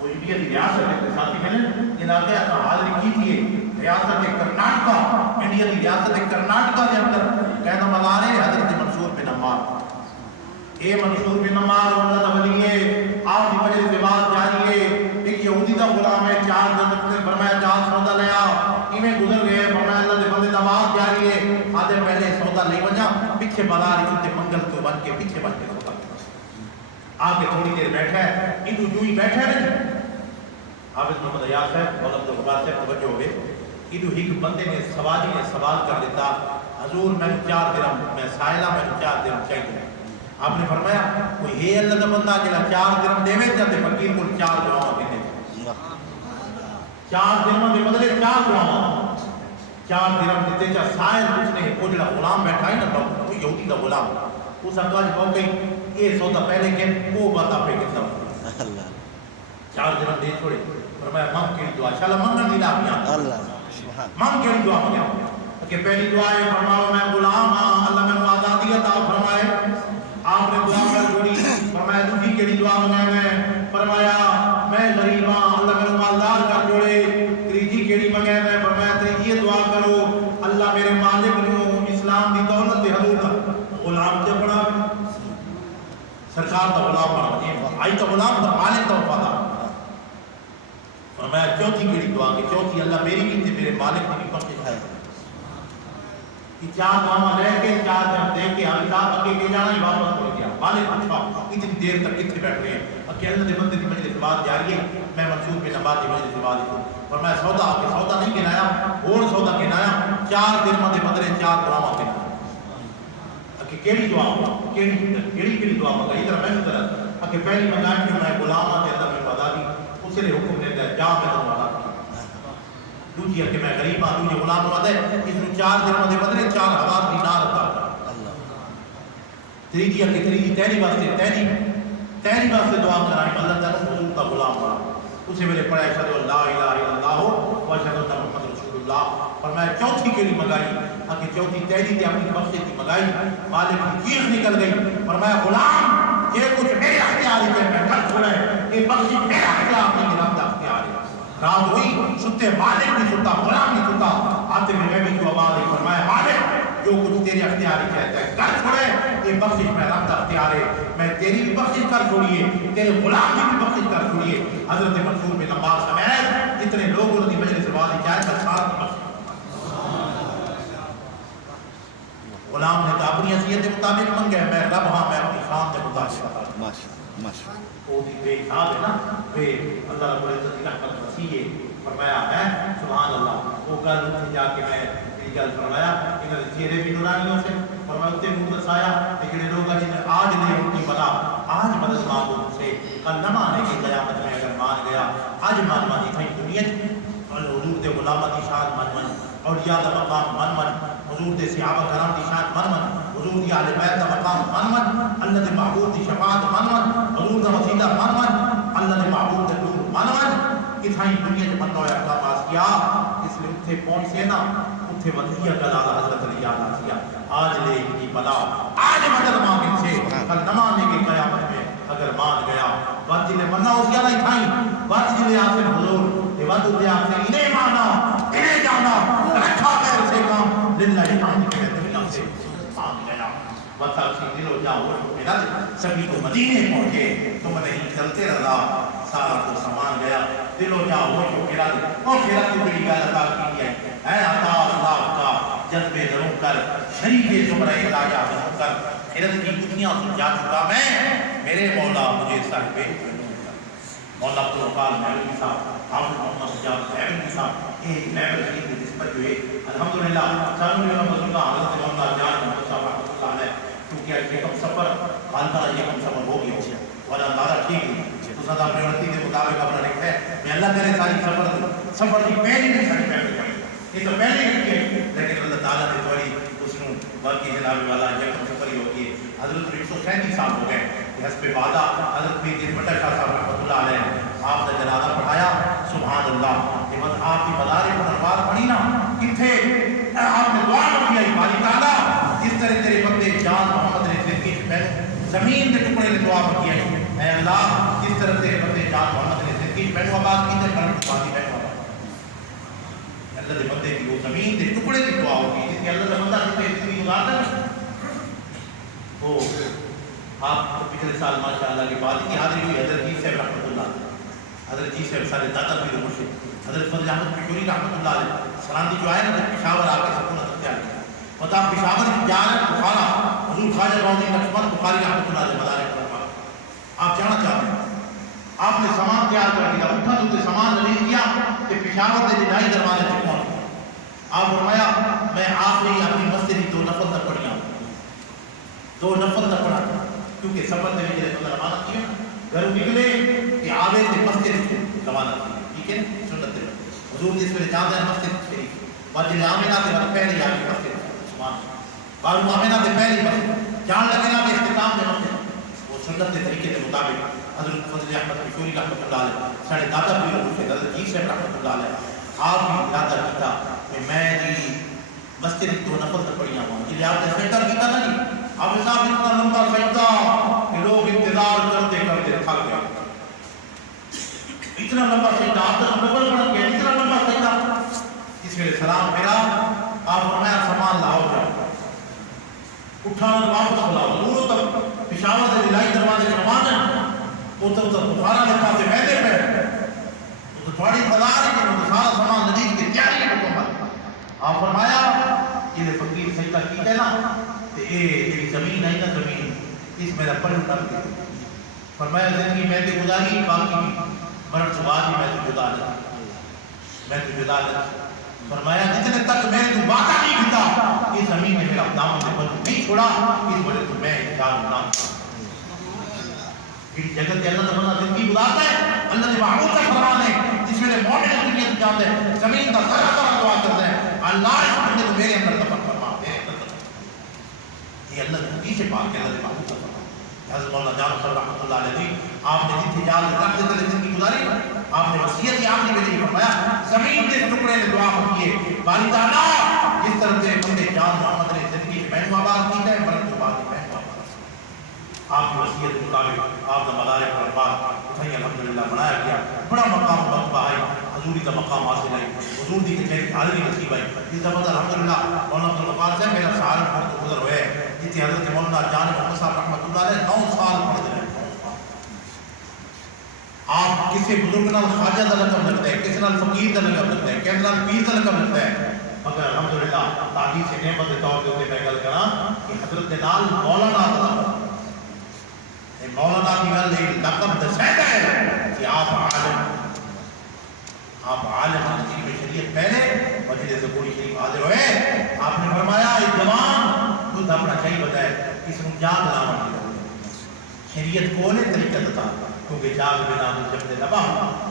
وہ انڈیا کی ریاست کے ساتھی ملے علاقے کا حاضری کی تھی ریاست کرناٹکا انڈیا کی ریاست کرناٹکا کے اندر کہنا مدار ہے حضرت منصور بن عمار اے منصور بن عمار اللہ ولی ہے آپ کی وجہ سے بات جاری ہے ایک یہودی کا غلام ہے 4 جنت نے فرمایا 4 سودا لیا ایویں گزر گئے فرمایا اللہ دے بندے دا بات جاری ہے آدھے پہلے سودا لے وجا پیچھے بلا رہی تے منگل تو بن کے پیچھے بن کے سودا آ کے تھوڑی دیر بیٹھا ہے ادو جو ہی بیٹھا ہے حافظ محمد ایاز صاحب مولانا عبدالغفار صاحب توجہ ہو گئے ادو ایک بندے نے سوالی نے سوال کر دیتا حضور میں 4 درہم میں سائلہ میں 4 درہم چاہیے آپ نے فرمایا کوئی ہے اللہ کا بندہ جلا 4 درہم دے وے تے فقیر کو 4 دعا دینے 4 درہم دے بدلے 4 دعا 4 درہم دیتے چا سائل اس نے وہ جڑا غلام بیٹھا ہے نا وہ یہودی کا غلام اس اکاج ہو گئی یہ سودا پہلے کہ وہ بتا پہ کتنا اللہ 4 درہم دے چھوڑے فرمایا مانگ کے دعا انشاءاللہ مانگن دی لاپیاں اللہ مانگ کے دعا مانگیا کہ پہلی دعا ہے فرماؤ میں غلام ہاں اللہ میں آزادی عطا فرمائے آپ نے دعا کر جوڑی فرمایا دوسری کیڑی دعا مانگے میں فرمایا میں غریب ہاں اللہ میرے مالدار کر جوڑے تیجی کیڑی مانگے میں فرمایا تیجی دعا کرو اللہ میرے مالک نو اسلام دی دولت حضور دا غلام تے بڑا سرکار دا غلام بنا آئی کا غلام دا مالک دا وفادار فرمایا چوتھی کیڑی دعا کہ چوتھی اللہ میری بھی تے میرے مالک نے بھی پکے ہے کہ 4 دعا لے کے 4 دن دے کے ہم صاحب اگے کے جانا ہی واپس ہو گیا مالک پوچھا اتنی دیر تک کتنے بیٹھ رہے ہیں؟ کہ اللہ دے بندے کی مجلس بات جاری ہے، میں منصور بن عباد کی مجلس بات ہوں، اور میں سودا کے سودا نہیں گنایا، اور سودا گنایا 4 درہم دے بدلے 4 دعاواں گنایا۔ کہ کیڑی دعا کیڑی دعا منگائی؟ ادھر میں ادھر کہ پہلی منگائی کہ میں غلام ہوں تے اللہ میں وعدہ دی، اس نے حکم دیتا ہے جا میں تمہیں وعدہ کی۔ دوسری کہ میں غریب ہوں، دوسری غلام وعدہ ہے، اس نے 4 درہم دے بدلے 4000 دینار عطا کر۔ تیسری کہ تیری واسطے دعا کرائیں اللہ تعالیٰ حضور کا غلام بنا۔ اسی ویلے پڑھا اشہد ان لا الہ الا اللہ و اشہد ان محمد رسول اللہ۔ اور میں چوتھی کیڑی منگائی کہ چوتھی تیری تے اپنی بخشش کی منگائی، مالک کی چیخ نکل گئی، فرمایا غلام یہ کچھ میرے اختیار ہے، میں کر چھوڑا ہے، یہ بخشش میرا اختیار نہیں، رب کا اختیار ہے۔ رات ہوئی، ستے مالک نہیں ستا، غلام نہیں ستا، آتے میں بھی جو آواز ہے، فرمایا مالک جو کچھ تیرے اختیار ہی کہتا ہے کر چھوڑے، یہ بخشش میں رب کا اختیار ہے، میں تیری بھی بخشش کر چھوڑیے، تیرے غلام کی بھی بخشش کر چھوڑیے۔ حضرت منصور بن عباس سمیت جتنے لوگ ان کی مجلس والی جائے کا ساتھ کی بخشش۔ غلام نے کہا اپنی حیثیت کے مطابق منگے، میں رب ہاں میں اپنی شان کے مطابق۔ وہ بھی بے حساب ہے نا، بے اللہ رب العزت کی رحمت وسیع ہے۔ فرمایا ہے سبحان اللہ، وہ گل اٹھ جا کے میں گل فرمایا انہوں نے چہرے بھی نورانیوں سے، فرمایا اتنے منہ دسایا لیکن لوگ آج نہیں ان کی بنا، آج مدد مانگو ان سے، کل نہ مانے کی قیامت میں اگر مان گیا، آج مان مانی تھا دنیا حضور دے غلامہ دی شان من من، اولیاء دا مقام من من، حضور دے صحابہ کرام دی شان من من، حضور دی اہل بیت دا مقام من من، اللہ دے محبوب دی شفاعت من من، حضور دا وسیلہ من من، اللہ دے محبوب دے نور من من، کتھائیں دنیا جو منو ہے اقام آس کیا، اس لئے اتھے پہنچے نا، اتھے وطیہ کلالہ حضرت علی یاد آسیا، آج لے ان کی بلا، آج مدد مانگ ان سے، کل نمانے کے قیامت میں اگر مان گیا، بات جلے منہ اسیا نہیں تھائیں، بات جلے آسے حضور، یہ بات جلے آسے انہیں مانا، انہیں جانا، رکھا خیر سے کام، للہ حمد کے دنیا سے مان گیا۔ وقت اسی دل و جا وہ میرا سبھی کو مدینے پہنچے، تم نہیں چلتے رضا، سارا کو سامان گیا، دل و جا وہ میرا اور پھر کی بڑی گل عطا کی ہے، اے عطا اللہ کا جذبے دروں کر، شریک زمرہ دایا دروں کر، خیرت کی دنیا سے جا چکا میں، میرے مولا مجھے صاحب مولا کو قال محمد صاحب حافظ محمد سجاد صاحب صاحب ایک لیول کی نسبت جو ہے الحمدللہ سانو نے رحمت اللہ حضرت مولانا جان محمد صاحب رحمۃ اللہ علیہ کیونکہ یہ کم سفر والدہ یہ کم سفر ہو گیا اور اندازہ ٹھیک ہے تو سدا اپنے ورتی کے مطابق اپنا لکھا ہے میں اللہ کرے ساری سفر کی پہلی نہیں ساری پہلی یہ تو پہلے ہی ہے لیکن اللہ تعالیٰ نے تھوڑی اس نے باقی جناب والا یکم سفر ہی ہوتی ہے حضرت 137 سال ہو گئے حسب وعدہ حضرت میر بٹا شاہ صاحب رحمۃ اللہ علیہ آپ نے جنازہ پڑھایا سبحان اللہ کہ بس آپ کی مدار پر پڑھی نا کتنے آپ نے دعا کی ہے باری تعالیٰ اس طرح تیرے بندے جان محمد نے زندگی میں زمین کے ٹکڑے نے دعا کی ہے اے اللہ اس طرح تیرے بندے جان محمد نے زندگی میں آباد کی تے کرم پانی میں اللہ دے بندے کی وہ زمین کے ٹکڑے کی دعا ہوگی جس کے اللہ کا بندہ کتنے زندگی گزارتا ہے وہ آپ پچھلے سال ماشاءاللہ کی بات کی حاضری ہوئی حضرت جی صاحب رحمۃ اللہ حضرت جی صاحب سارے داتا پیر مرشد حضرت فضل احمد پشوری رحمۃ اللہ علیہ سراندی جو آئے نا جب پشاور آ کے سکونت اختیار کیا مطلب پشاور کی جا رہے بخارا حضور خواجہ باؤدی نقشبند بخاری رحمۃ اللہ علیہ مدار کرما آپ جانا چاہتے ہیں آپ نے سامان تیار کر دیا اٹھا تو سامان ریلیز کیا کہ پشاور کے لڑائی دروازے تک پہنچ آپ فرمایا میں آخری اپنی مسجد کی 2 نفل تک پڑھیا 2 نفل تک پڑھا کیونکہ سفر میں میرے تو روانہ کیا گھر نکلے کہ آوے سے مسجد روانہ کیا ٹھیک ہے سنت حضور جس میں جاتے ہیں مسجد شریف واجب آمینہ سے پہلے آ کے مسجد سبحان بارو آمینہ سے پہلی مسجد جان لگے نا کہ اختتام میں مسجد وہ سنت کے طریقے کے مطابق حضرت فضل احمد پشوری رحمۃ اللہ علیہ ساڑھے دادا پیر مرشد حضرت جی صاحب رحمۃ اللہ علیہ آپ نے ارادہ کیا کہ میں جی مسجد 2 نفل تک پڑھیا ہوں جی آپ نے سجدہ کیا نا جی آپ صاحب اتنا لمبا سجدہ کہ لوگ انتظار کرتے کرتے تھک گئے اتنا لمبا سجدہ آپ تو نفل پڑھ گئے اتنا لمبا سجدہ اس میں سلام پھیرا آپ فرمایا سامان لاؤ جاؤ اٹھانا واپس بلاؤ دوروں تک پشاور سے لڑائی دروازے کے روانہ وہ تو بخارا لکھا سے بیٹھے پہ تو تھوڑی بازار ہے کہ سارا سامان ندیج کی تیاری ہے مکمل آپ فرمایا یہ فقیر سجدہ کیتے نا کہ یہ زمین ہے نا زمین اس میرا پل ڈال کے فرمایا زندگی میں نے گزاری باقی مرن سے بعد ہی میں تو جدا نہیں فرمایا جتنے تک میں نے تو وعدہ نہیں کیتا اس زمین نے میرا دامن سے بند نہیں چھوڑا اس وجہ سے میں انسان نہ کہ جگت کے اللہ تعالیٰ زندگی گزارتا ہے اللہ نے محمود کا فرمان ہے جس میں مومن دنیا سے جانتے ہیں زمین کا ذرہ ذرہ دعا کرتے ہیں اللہ اس بندے کو میرے اندر دفن فرما میرے اندر یہ اللہ نے حدیث پاک کے اللہ نے محمود کا فرمان حضرت مولانا جان صاحب رحمۃ اللہ علیہ آپ نے جتنے جال رکھ دیتے ہیں زندگی گزاری آپ نے وصیت کی آخری میں یہ فرمایا زمین کے ٹکڑے نے دعا کیے باری تعالیٰ جس طرح سے بندے جان محمد نے زندگی میں محنو آباد کی ہے مرد کے بعد محنو آباد آپ کی وصیت کے مطابق آپ کا مدارے پر بات اتھائی الحمدللہ بنایا گیا بڑا مقام مرتبہ آئی حضوری کا مقام حاصل آئی حضور دی کے چہرے کی حاضری نصیب آئی اس دفعہ الحمدللہ مولانا عبدالغفار صاحب میرا سہارنپور تو گزر ہوئے جتنے حضرت مولانا جان محمد صاحب رحمۃ اللہ علیہ 9 سال پڑھتے رہے آپ کسی بزرگ نال خواجہ کا لقب لگتا ہے کسی نال فقیر کا لقب لگتا ہے کسی نال پیر کا لقب لگتا ہے مگر الحمدللہ تعلیم سے نعمت کے طور پہ میں گل کراں کہ حضرت کے نال مولانا کا مولانا کی گل نہیں لقب دسیتا ہے کہ آپ عالم تقسیم شریعت پہلے مجلس زبوری شریف حاضر ہوئے آپ نے فرمایا ایک جوان خود اپنا صحیح بتایا اس میں جاگ لانا شریعت کو نے طریقہ بتا کیونکہ جاگ بنا جب نے لبا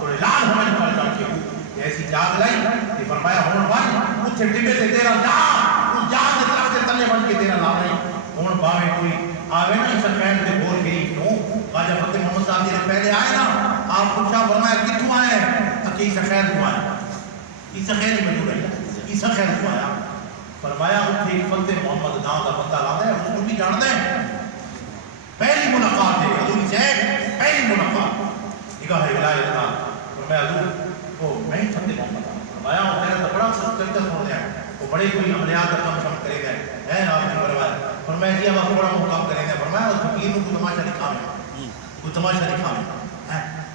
تو لال ہمیں پر جان کے ایسی جاگ لائی کہ فرمایا ہون بھائی اس ٹبے سے تیرا جا اس جاگ کے طرف سے تلے بن کے تیرا لا نہیں ہون باویں کوئی آوے نا اس فین کے بول شریف نو خواجہ فتح محمد صاحب جی پہلے آئے نا آپ پوچھا فرمایا کتوں آئے کہ اس خیر کو آیا اس خیر ہی موجود ہے اس خیر کو آیا فرمایا اتھے فتح محمد نام کا بندہ لاتا ہے اس کو بھی جانتا ہے پہلی ملاقات ہے حضور سے پہلی ملاقات نگاہ ولایت کا فرمایا حضور وہ میں ہی فتح محمد فرمایا میرا تو بڑا سخت ہو گیا وہ بڑے کوئی عملیات کا کم شم کرے گئے ہیں آپ نے فرمایا فرمایا جی اب آپ بڑا مقام کریں گے فرمایا اس فقیر کو تماشا دکھاویں وہ تماشا دکھاویں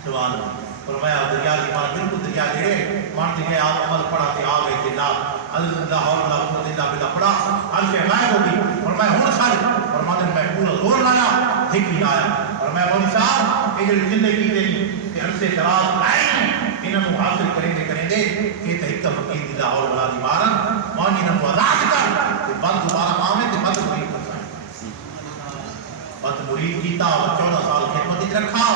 سبحان اللہ فرمایا دریا ایمان بالکل دریا لے مانتے ہیں آپ عمل پڑھاتے آوے جناب اللہ حول ولا قوت الا باللہ پڑھا عرش غائب ہوگی فرمایا ہوں سارے فرماتے میں پورا زور لایا ایک بھی آیا فرمایا مولوی صاحب یہ جو زندگی تیری کہ عرش دراز لائیں انہوں حاصل کریں گے یہ تحقیق فقیر اللہ حول ولا دیوارن وانی انہوں آزاد کر بند دوبارہ آمیں تے بند مرید کر سائیں بند مرید کیتا 14 سال خدمت رکھا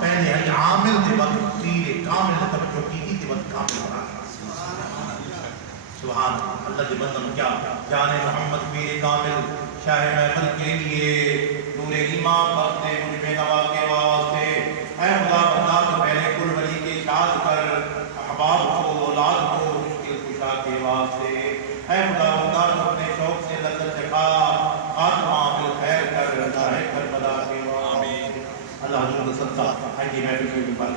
پہلے ہے عامل تے بند تیر کامل توجہ کی تے بند کامل بنا سبحان اللہ کے بندوں کیا جان محمد پیر کامل شاہ محفل کے لیے نور ایمان بختے مجھ میں نوا کے واسطے اے خدا بندہ تو پہلے کل ولی کے شاد کر احباب کو اولاد کو مشکل کشا کے واسطے اے خدا بندہ تو اپنے شوق سے لذت چکھا آتما بالخیر کر رضا ہے کربلا کے واسطے اللہ حضور صدقہ ہے کہ محفل کے اوپر